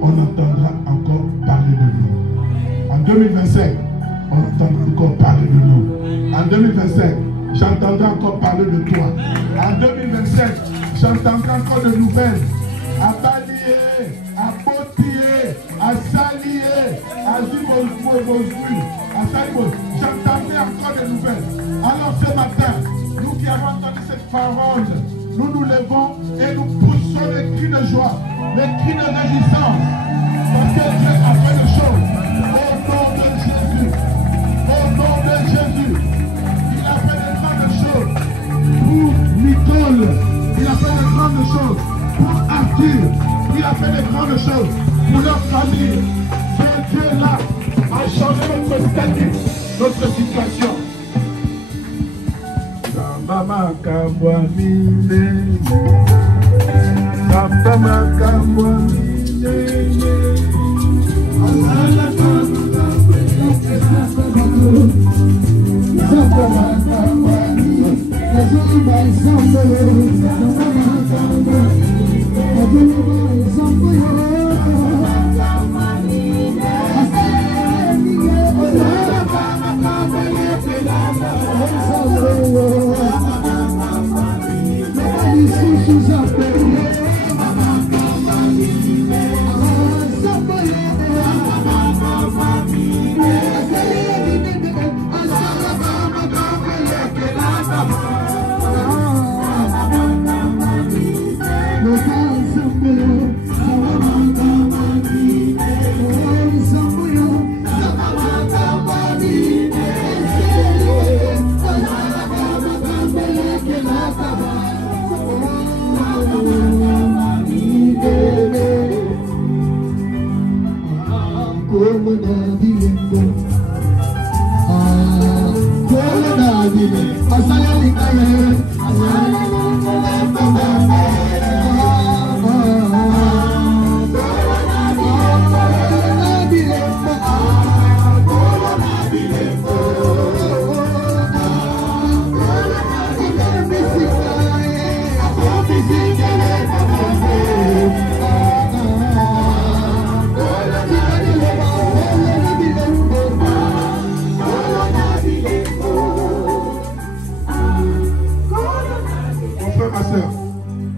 on entendra encore parler de nous. En 2025, on entendra encore parler de nous. En 2025, j'entendrai encore parler de toi. En 2025, j'entendrai encore de nouvelles. À balayer, à bottiller, à salier, à zibozui, à salier. J'entendrai encore de nouvelles. Alors ce matin, nous qui avons entendu cette parole, nous nous levons et nous poussons les cris de joie, les cris de réjouissance. Parce que Dieu a fait des choses. Au nom de Jésus. Au nom de Jésus. Il a fait de grandes choses. Pour Nicole, il a fait de grandes choses. Pour Arthur, il a fait de grandes choses. Pour leur famille. Ce Dieu-là a changé notre statut, notre situation. Mama Kambwa Mine, Mama Kambwa Mine.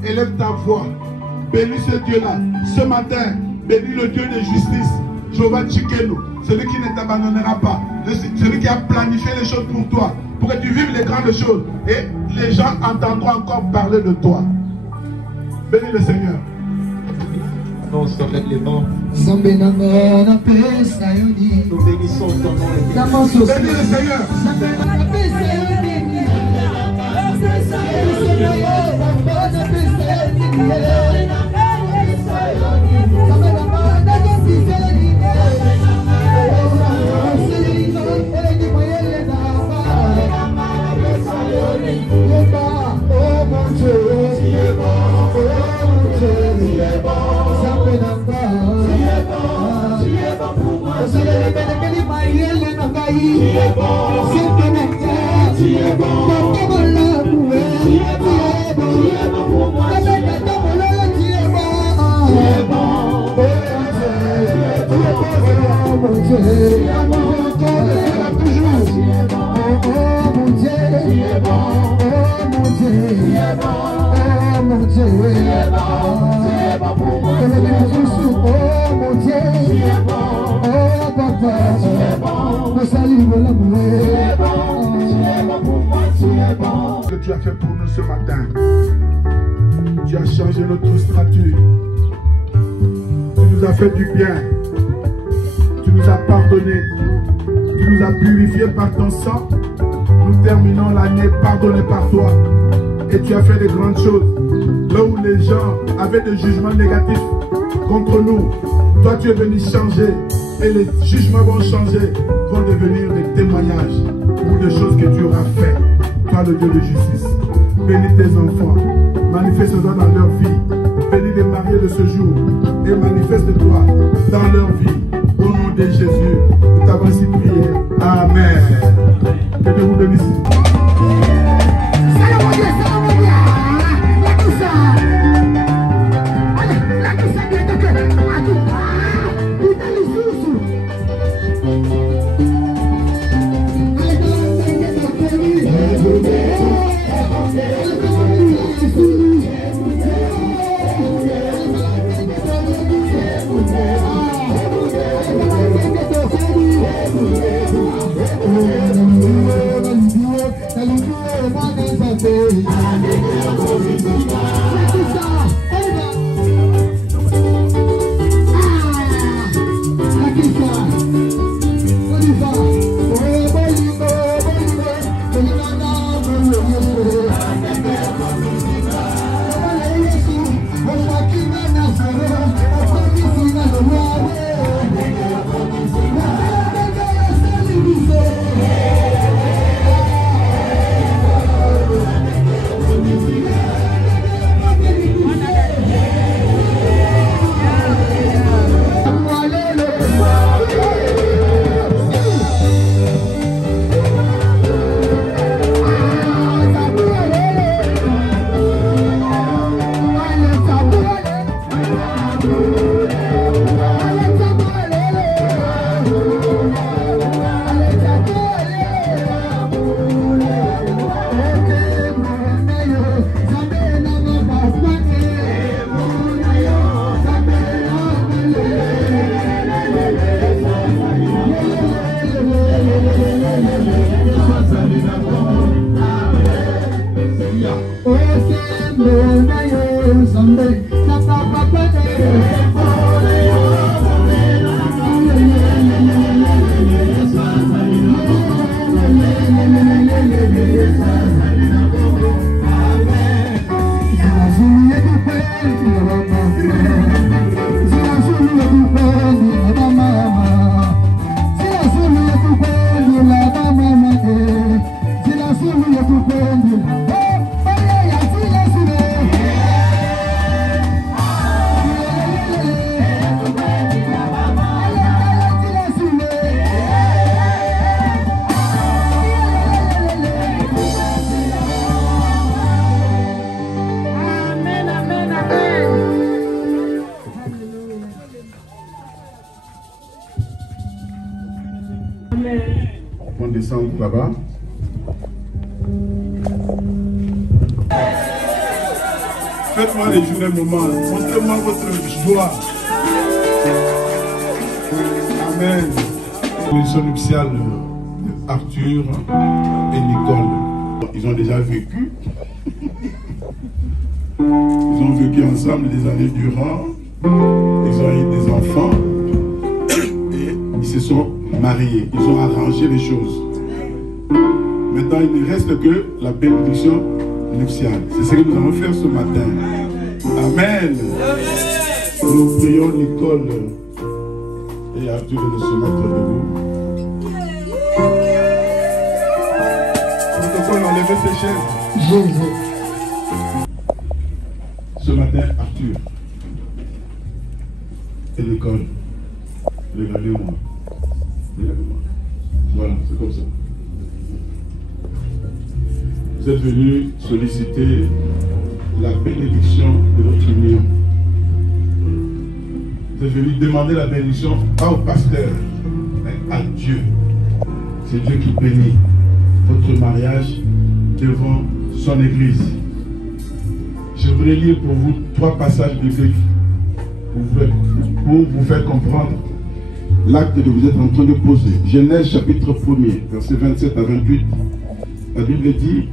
Élève ta voix, bénis ce Dieu-là. Ce matin, bénis le Dieu de justice, Jéhovah Tchikenu, celui qui ne t'abandonnera pas, celui qui a planifié les choses pour toi, pour que tu vives les grandes choses. Et les gens entendront encore parler de toi. Bénis le Seigneur. Annonce avec les mains. Nous bénissons ton nom. Bénis le Seigneur. Mon Dieu, as fait pour nous ce matin. Tu as changé notre statut. Tu nous as fait du bien. Tu nous as pardonné. Tu nous as purifiés par ton sang. Nous terminons l'année pardonnée par toi. Et tu as fait de grandes choses. Là où les gens avaient des jugements négatifs contre nous, toi tu es venu changer. Et les jugements vont changer, vont devenir des témoignages ou des choses que tu auras fait. Toi le Dieu de justice. Bénis tes enfants. Manifeste-toi dans leur vie. Bénis les mariés de ce jour. Et manifeste-toi dans leur vie. Au nom de Jésus, nous t'avons ainsi prié. Amen. Que Dieu vous bénisse. On descend là-bas. Faites-moi les jours et moments. Montrez-moi votre joie. Amen. L'émission nuptiale Arthur et Nicole. Ils ont déjà vécu. Ils ont vécu ensemble des années durant. Ils ont eu des enfants. Et ils se sont mariés. Ils ont arrangé les choses. Maintenant, il ne reste que la bénédiction nuptiale. C'est ce que nous allons faire ce matin. Amen. Nous prions Nicole et Arthur de se mettre debout. Protocole, enlevez ces chaises. Ce matin, Arthur et Nicole, regardez-moi. Regardez-moi. Voilà, c'est comme ça. Vous êtes venus solliciter la bénédiction de notre union. Vous êtes venus demander la bénédiction pas au pasteur, mais à Dieu. C'est Dieu qui bénit votre mariage devant son église. Je voudrais lire pour vous 3 passages bibliques pour vous faire comprendre l'acte que vous êtes en train de poser. Genèse chapitre 1er, versets 27 à 28. La Bible dit: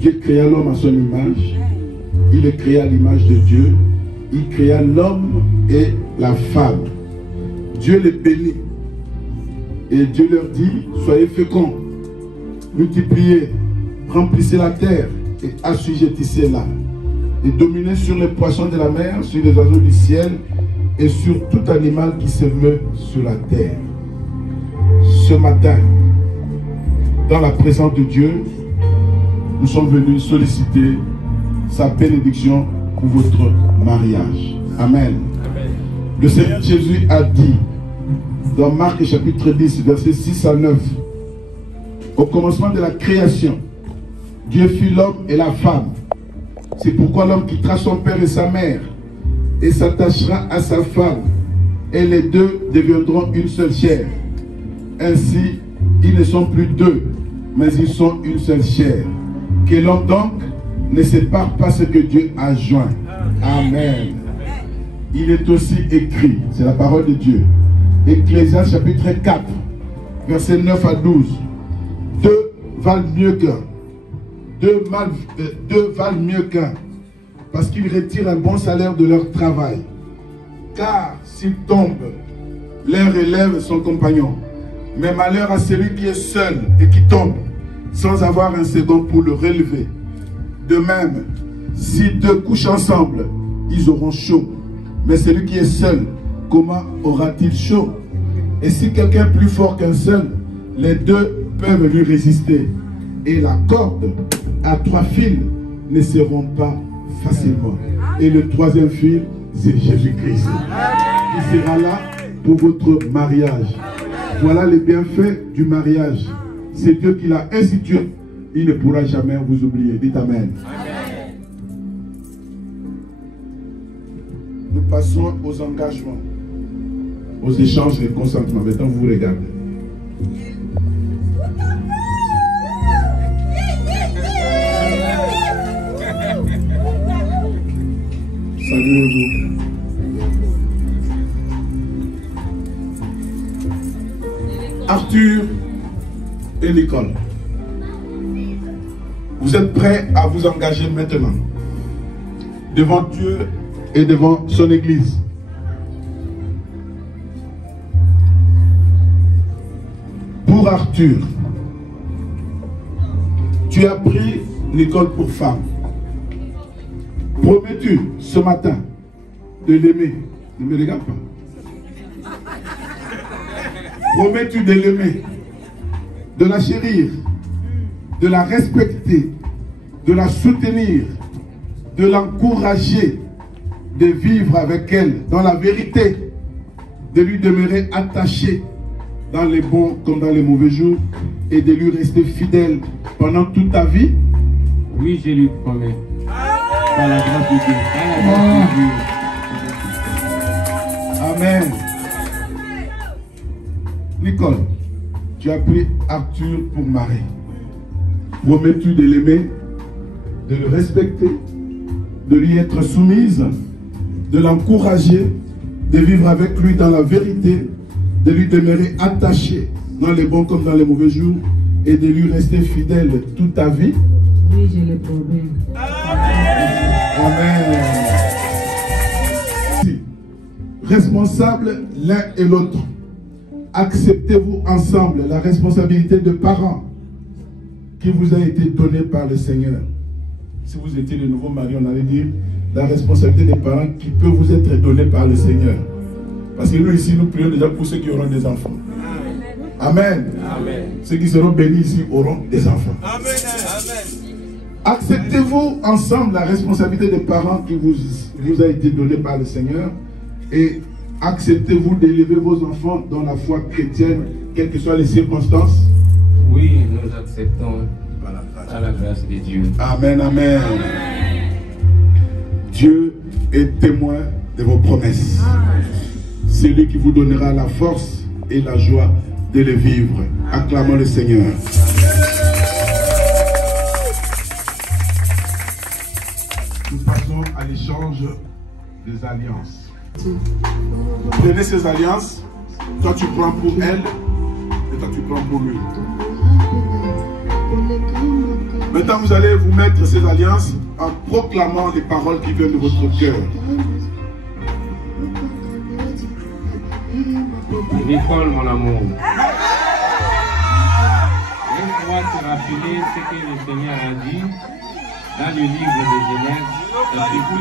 Dieu créa l'homme à son image. Il est créé à l'image de Dieu. Il créa l'homme et la femme. Dieu les bénit. Et Dieu leur dit, soyez féconds, multipliez, remplissez la terre et assujettissez-la. Et dominez sur les poissons de la mer, sur les oiseaux du ciel et sur tout animal qui se meut sur la terre. Ce matin, dans la présence de Dieu, nous sommes venus solliciter sa bénédiction pour votre mariage. Amen. Amen. Le Seigneur Jésus a dit dans Marc chapitre 10, versets 6 à 9, au commencement de la création, Dieu fit l'homme et la femme. C'est pourquoi l'homme quittera son père et sa mère et s'attachera à sa femme, et les deux deviendront une seule chair. Ainsi, ils ne sont plus deux, mais ils sont une seule chair. Que l'homme donc ne sépare pas ce que Dieu a joint. Amen. Il est aussi écrit, c'est la parole de Dieu, Ecclésiaste chapitre 4, versets 9 à 12. Deux valent mieux qu'un. Deux valent mieux qu'un, parce qu'ils retirent un bon salaire de leur travail. Car s'ils tombent, l'un relève son compagnon. Mais malheur à celui qui est seul et qui tombe, sans avoir un second pour le relever. De même, si deux couchent ensemble, ils auront chaud. Mais celui qui est seul, comment aura-t-il chaud? Et si quelqu'un est plus fort qu'un seul, les deux peuvent lui résister. Et la corde à 3 fils ne seront pas facilement. Et le troisième fil, c'est Jésus-Christ. Il sera là pour votre mariage. Voilà les bienfaits du mariage. C'est Dieu qui l'a institué. Il ne pourra jamais vous oublier. Dites Amen. Amen. Nous passons aux engagements, aux échanges et consentements. Maintenant, vous regardez. Salut. Arthur et Nicole, vous êtes prêts à vous engager maintenant devant Dieu et devant son Église. Pour Arthur, tu as pris Nicole pour femme. Promets-tu ce matin de l'aimer? Ne me regarde pas. Promets-tu de l'aimer, de la chérir, de la respecter, de la soutenir, de l'encourager, de vivre avec elle dans la vérité, de lui demeurer attaché dans les bons comme dans les mauvais jours et de lui rester fidèle pendant toute ta vie? Oui, je lui promets. Par la grâce de Dieu. Par la grâce de Dieu. Amen. Nicole, tu as pris Arthur pour mari. Promets-tu de l'aimer, de le respecter, de lui être soumise, de l'encourager, de vivre avec lui dans la vérité, de lui demeurer attaché dans les bons comme dans les mauvais jours et de lui rester fidèle toute ta vie? Oui, je le promets. Amen. Responsables l'un et l'autre, acceptez-vous ensemble la responsabilité de parents qui vous a été donnée par le Seigneur. Si vous étiez de nouveau marié, on allait dire la responsabilité des parents qui peut vous être donnée par le Seigneur. Parce que nous ici, nous prions déjà pour ceux qui auront des enfants. Amen. Amen. Ceux qui seront bénis ici auront des enfants. Amen. Amen. Acceptez-vous ensemble la responsabilité des parents qui vous a été donnée par le Seigneur et acceptez-vous d'élever vos enfants dans la foi chrétienne, quelles que soient les circonstances? Oui, nous acceptons à la grâce de Dieu. Amen, amen. Dieu est témoin de vos promesses. C'est lui qui vous donnera la force et la joie de les vivre. Acclamons le Seigneur. Nous passons à l'échange des alliances. Prenez ces alliances. Toi tu prends pour elle et toi tu prends pour lui. Maintenant, vous allez vous mettre ces alliances en proclamant les paroles qui viennent de votre cœur. Nicole, mon amour. Laisse-moi te rappeler ce que le Seigneur a dit dans le livre de Genèse, chapitre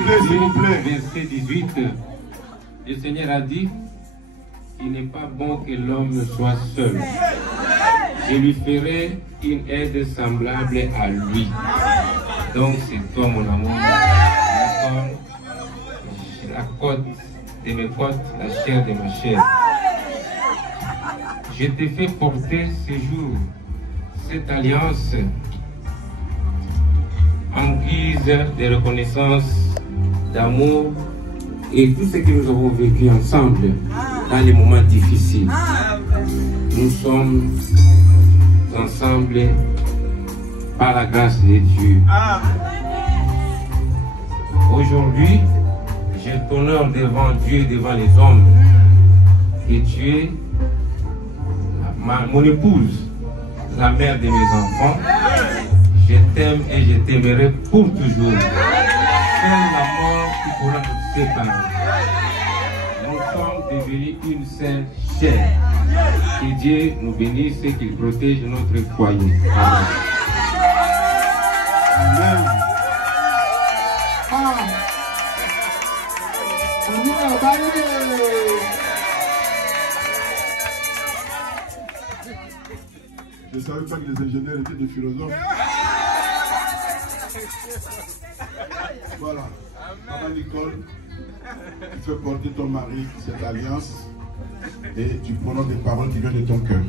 2, verset 18. Le Seigneur a dit: il n'est pas bon que l'homme soit seul. Je lui ferai une aide semblable à lui. Donc c'est toi, mon amour, la côte de mes côtes, la chair de ma chair. Je t'ai fait porter ce jour cette alliance en guise de reconnaissance, d'amour et tout ce que nous avons vécu ensemble dans les moments difficiles. Nous sommes ensemble par la grâce de Dieu. Aujourd'hui, je t'honore devant Dieu et devant les hommes. Et tu es mon épouse, la mère de mes enfants. Je t'aime et je t'aimerai pour toujours. Seule la mort qui pourra nous séparer. Nous sommes devenus une seule chair. Que Dieu nous bénisse et qu'il protège notre foyer. Amen. Amen. Je ne savais pas que les ingénieurs étaient des philosophes. Voilà. Maman Nicole, tu fais porter ton mari cette alliance et tu prononces des paroles qui viennent de ton cœur.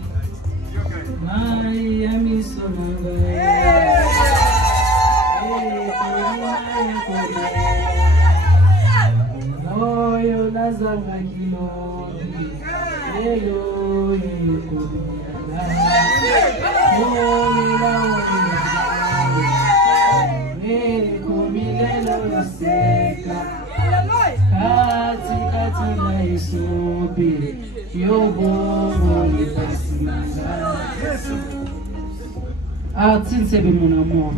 Artine, c'est mon amour.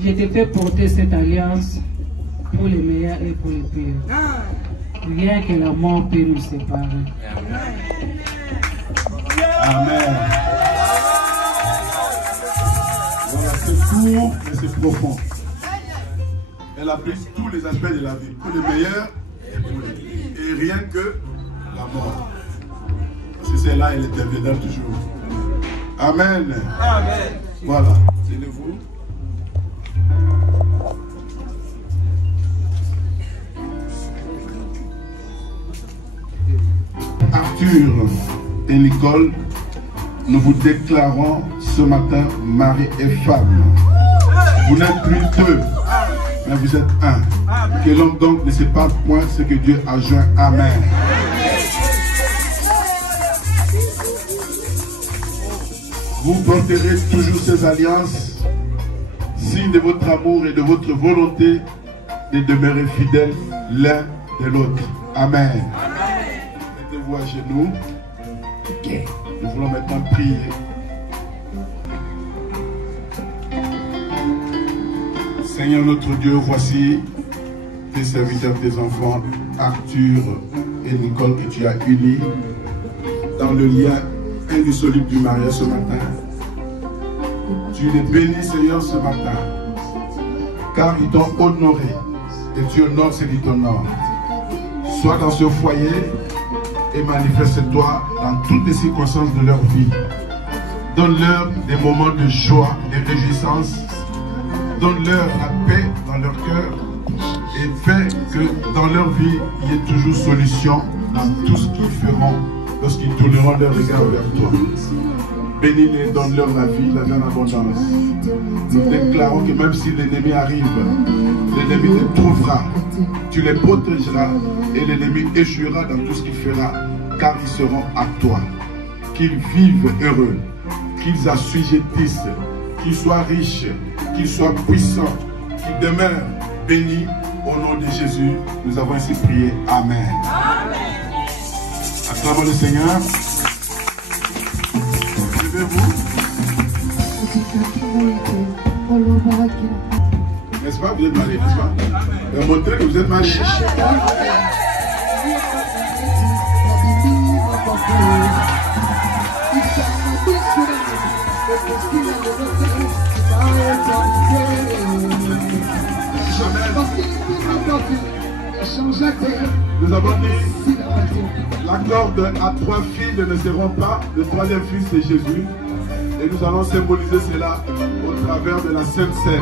Je te fais porter cette alliance pour les meilleurs et pour les pires. Rien que la mort peut nous séparer. Amen. Voilà, c'est court et c'est profond. Elle a pris tous les aspects de la vie, pour les meilleurs et pour les pires. Et rien que la mort. Si c'est là, elle interviendra toujours. Amen. Amen. Voilà, tenez-vous. Arthur et Nicole, nous vous déclarons ce matin mari et femme. Vous n'êtes plus deux, mais vous êtes un. Que l'homme donc ne sépare point ce que Dieu a joint. Amen. Vous porterez toujours ces alliances, signe de votre amour et de votre volonté de demeurer fidèles l'un de l'autre. Amen. Mettez-vous à genoux. Nous voulons maintenant prier. Seigneur notre Dieu, voici tes serviteurs, tes enfants, Arthur et Nicole, que tu as unis dans le lien indissoluble du mariage ce matin. Tu les bénis, Seigneur, ce matin, car ils t'ont honoré et tu honores celui qui t'honore. Sois dans ce foyer et manifeste-toi dans toutes les circonstances de leur vie. Donne-leur des moments de joie, de réjouissance. Donne-leur la paix dans leur cœur et fais que dans leur vie, il y ait toujours solution dans tout ce qu'ils feront lorsqu'ils tourneront leur regard vers toi. Bénis-les, donne-leur la vie en abondance. Nous déclarons que même si l'ennemi arrive, l'ennemi les trouvera, tu les protégeras et l'ennemi échouera dans tout ce qu'il fera, car ils seront à toi. Qu'ils vivent heureux, qu'ils assujettissent, qu'ils soient riches, qu'ils soient puissants, qu'ils demeurent bénis. Au nom de Jésus, nous avons ainsi prié. Amen. Acclamons le Seigneur. Levez-vous. N'est-ce pas? Vous êtes mariés, n'est-ce pas? Montrez que vous êtes mariés. Nous avons dit la corde à 3 fils ne seront pas. Le 3e fils c'est Jésus. Et nous allons symboliser cela au travers de la Sainte Seine.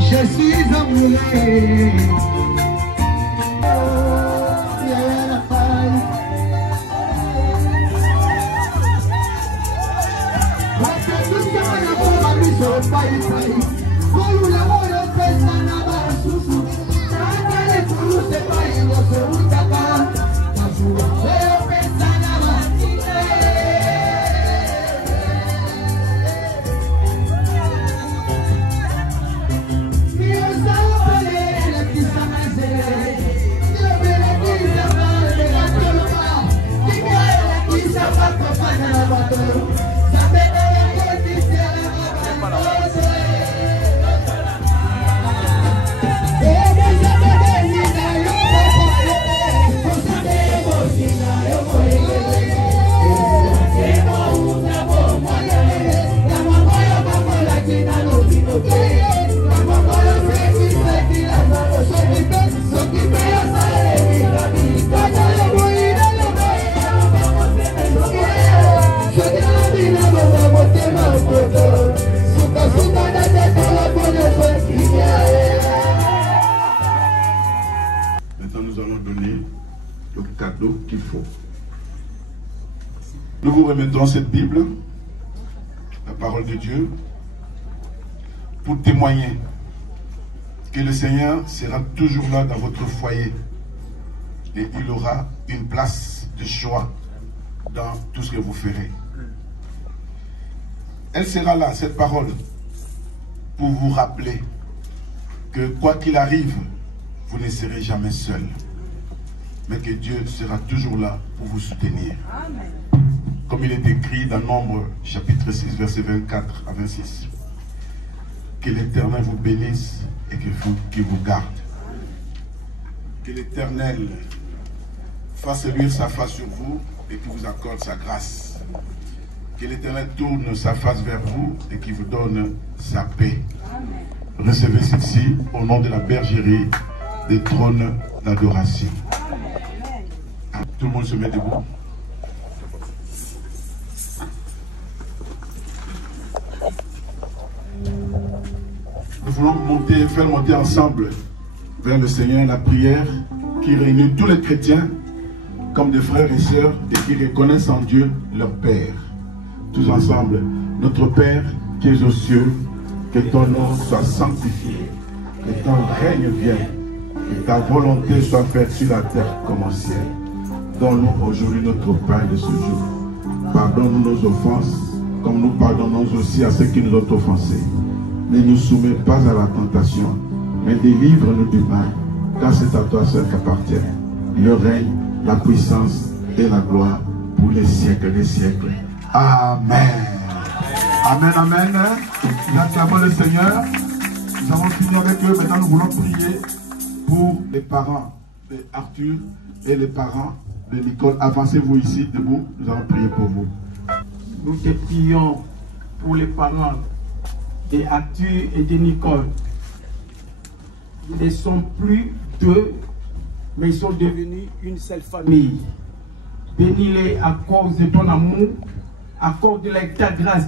Je suis amoureux. Qu'il faut. Nous vous remettrons cette Bible, la parole de Dieu, pour témoigner que le Seigneur sera toujours là dans votre foyer et il aura une place de choix dans tout ce que vous ferez. Elle sera là, cette parole, pour vous rappeler que quoi qu'il arrive, vous ne serez jamais seul, mais que Dieu sera toujours là pour vous soutenir. Amen. Comme il est écrit dans Nombre chapitre 6 verset 24 à 26. Que l'Éternel vous bénisse et qu'il vous garde. Que l'Éternel fasse luire sa face sur vous et qu'il vous accorde sa grâce. Que l'Éternel tourne sa face vers vous et qu'il vous donne sa paix. Amen. Recevez ceci au nom de la bergerie des trônes d'adoration. Tout le monde se met debout. Nous voulons faire monter ensemble vers le Seigneur la prière qui réunit tous les chrétiens comme des frères et sœurs et qui reconnaissent en Dieu leur Père. Tous ensemble, notre Père qui es aux cieux, que ton nom soit sanctifié, que ton règne vienne, que ta volonté soit faite sur la terre comme au ciel. Donne-nous aujourd'hui notre pain de ce jour. Pardonne-nous nos offenses, comme nous pardonnons aussi à ceux qui nous ont offensés. Ne nous soumets pas à la tentation, mais délivre-nous du mal, car c'est à toi seul qu'appartient le règne, la puissance et la gloire pour les siècles des siècles. Amen. Amen, amen. Nous acclamons le Seigneur. Nous avons fini avec eux. Maintenant, nous voulons prier pour les parents d'Arthur et les parents de Nicole. Avancez-vous ici, debout. Nous allons prier pour vous. Nous te prions pour les parents d'Arthur et de Nicole. Ils ne sont plus deux, mais ils sont devenus une seule famille. Bénis-les à cause de ton amour, accorde-les ta grâce,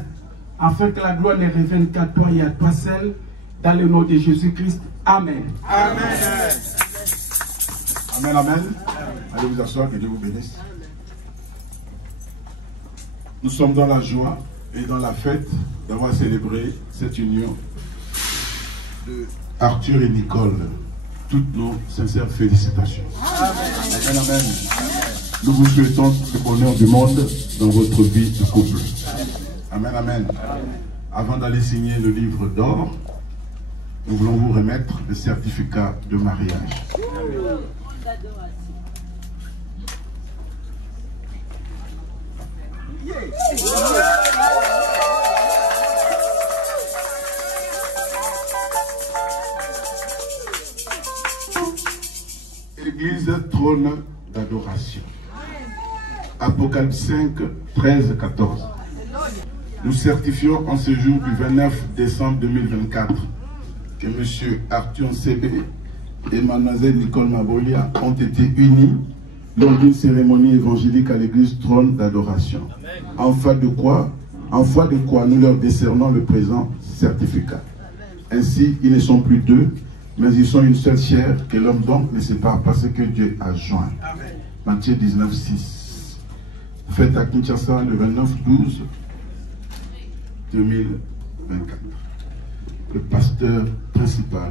afin que la gloire ne revienne qu'à toi et à toi seul, dans le nom de Jésus-Christ. Amen. Amen. Amen, amen. Allez vous asseoir, que Dieu vous bénisse. Nous sommes dans la joie et dans la fête d'avoir célébré cette union de Arthur et Nicole. Toutes nos sincères félicitations. Amen, amen. Nous vous souhaitons le bonheur du monde dans votre vie de couple. Amen, amen. Avant d'aller signer le livre d'or, nous voulons vous remettre le certificat de mariage. Église trône d'adoration. Apocalypse 5, 13, 14. Nous certifions en ce jour du 29 décembre 2024 que M. Arthur CB et Mlle Nicole Mabolia ont été unis lors d'une cérémonie évangélique à l'église trône d'adoration. En foi de quoi nous leur décernons le présent certificat. Ainsi, ils ne sont plus deux, mais ils sont une seule chair que l'homme donc ne sépare pas ce que Dieu a joint. Matthieu 19, 6. Fête à Kinshasa le 29/12/2024. Le pasteur principal,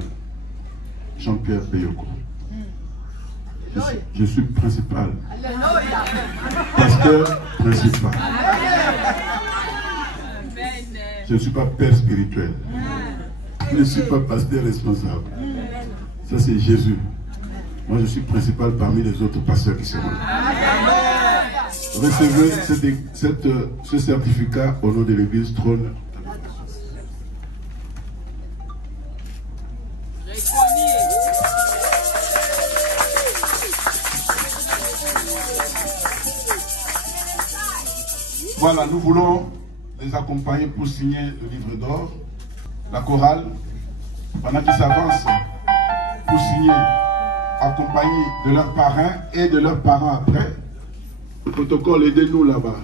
Jean-Pierre Beyoko. Je suis principal. Pasteur principal. Je ne suis pas père spirituel. Je ne suis pas pasteur responsable. Ça, c'est Jésus. Moi, je suis principal parmi les autres pasteurs qui seront là. Recevez ce certificat au nom de l'église trône. Voilà, nous voulons les accompagner pour signer le livre d'or. La chorale, pendant qu'ils s'avancent pour signer, accompagnés de leurs parrains et de leurs parents après. Le protocole, aidez-nous là-bas.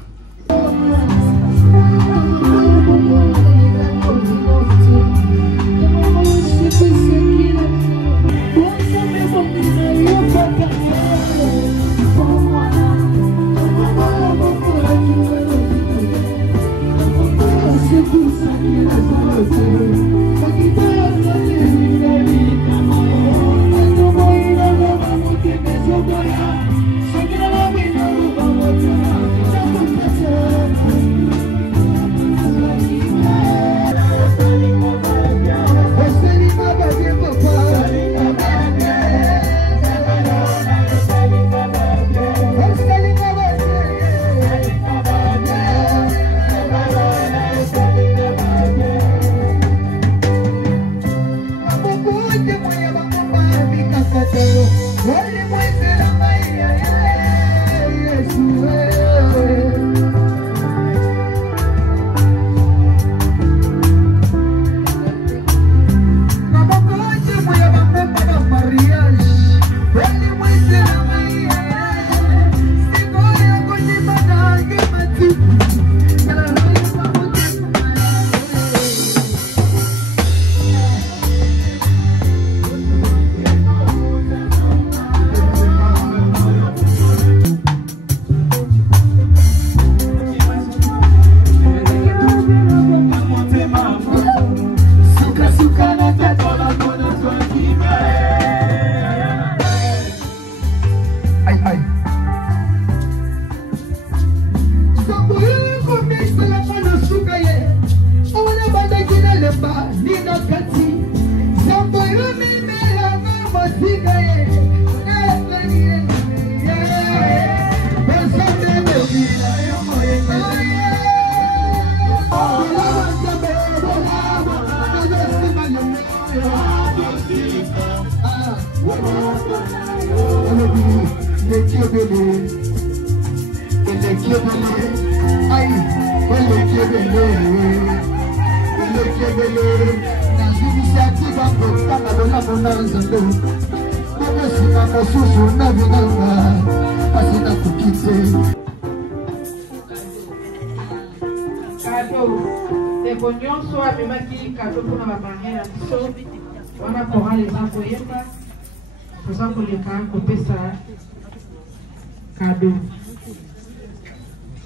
Cadeau.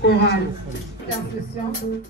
Chorale. Intercession.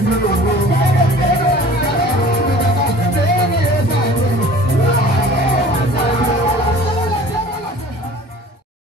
Thank you.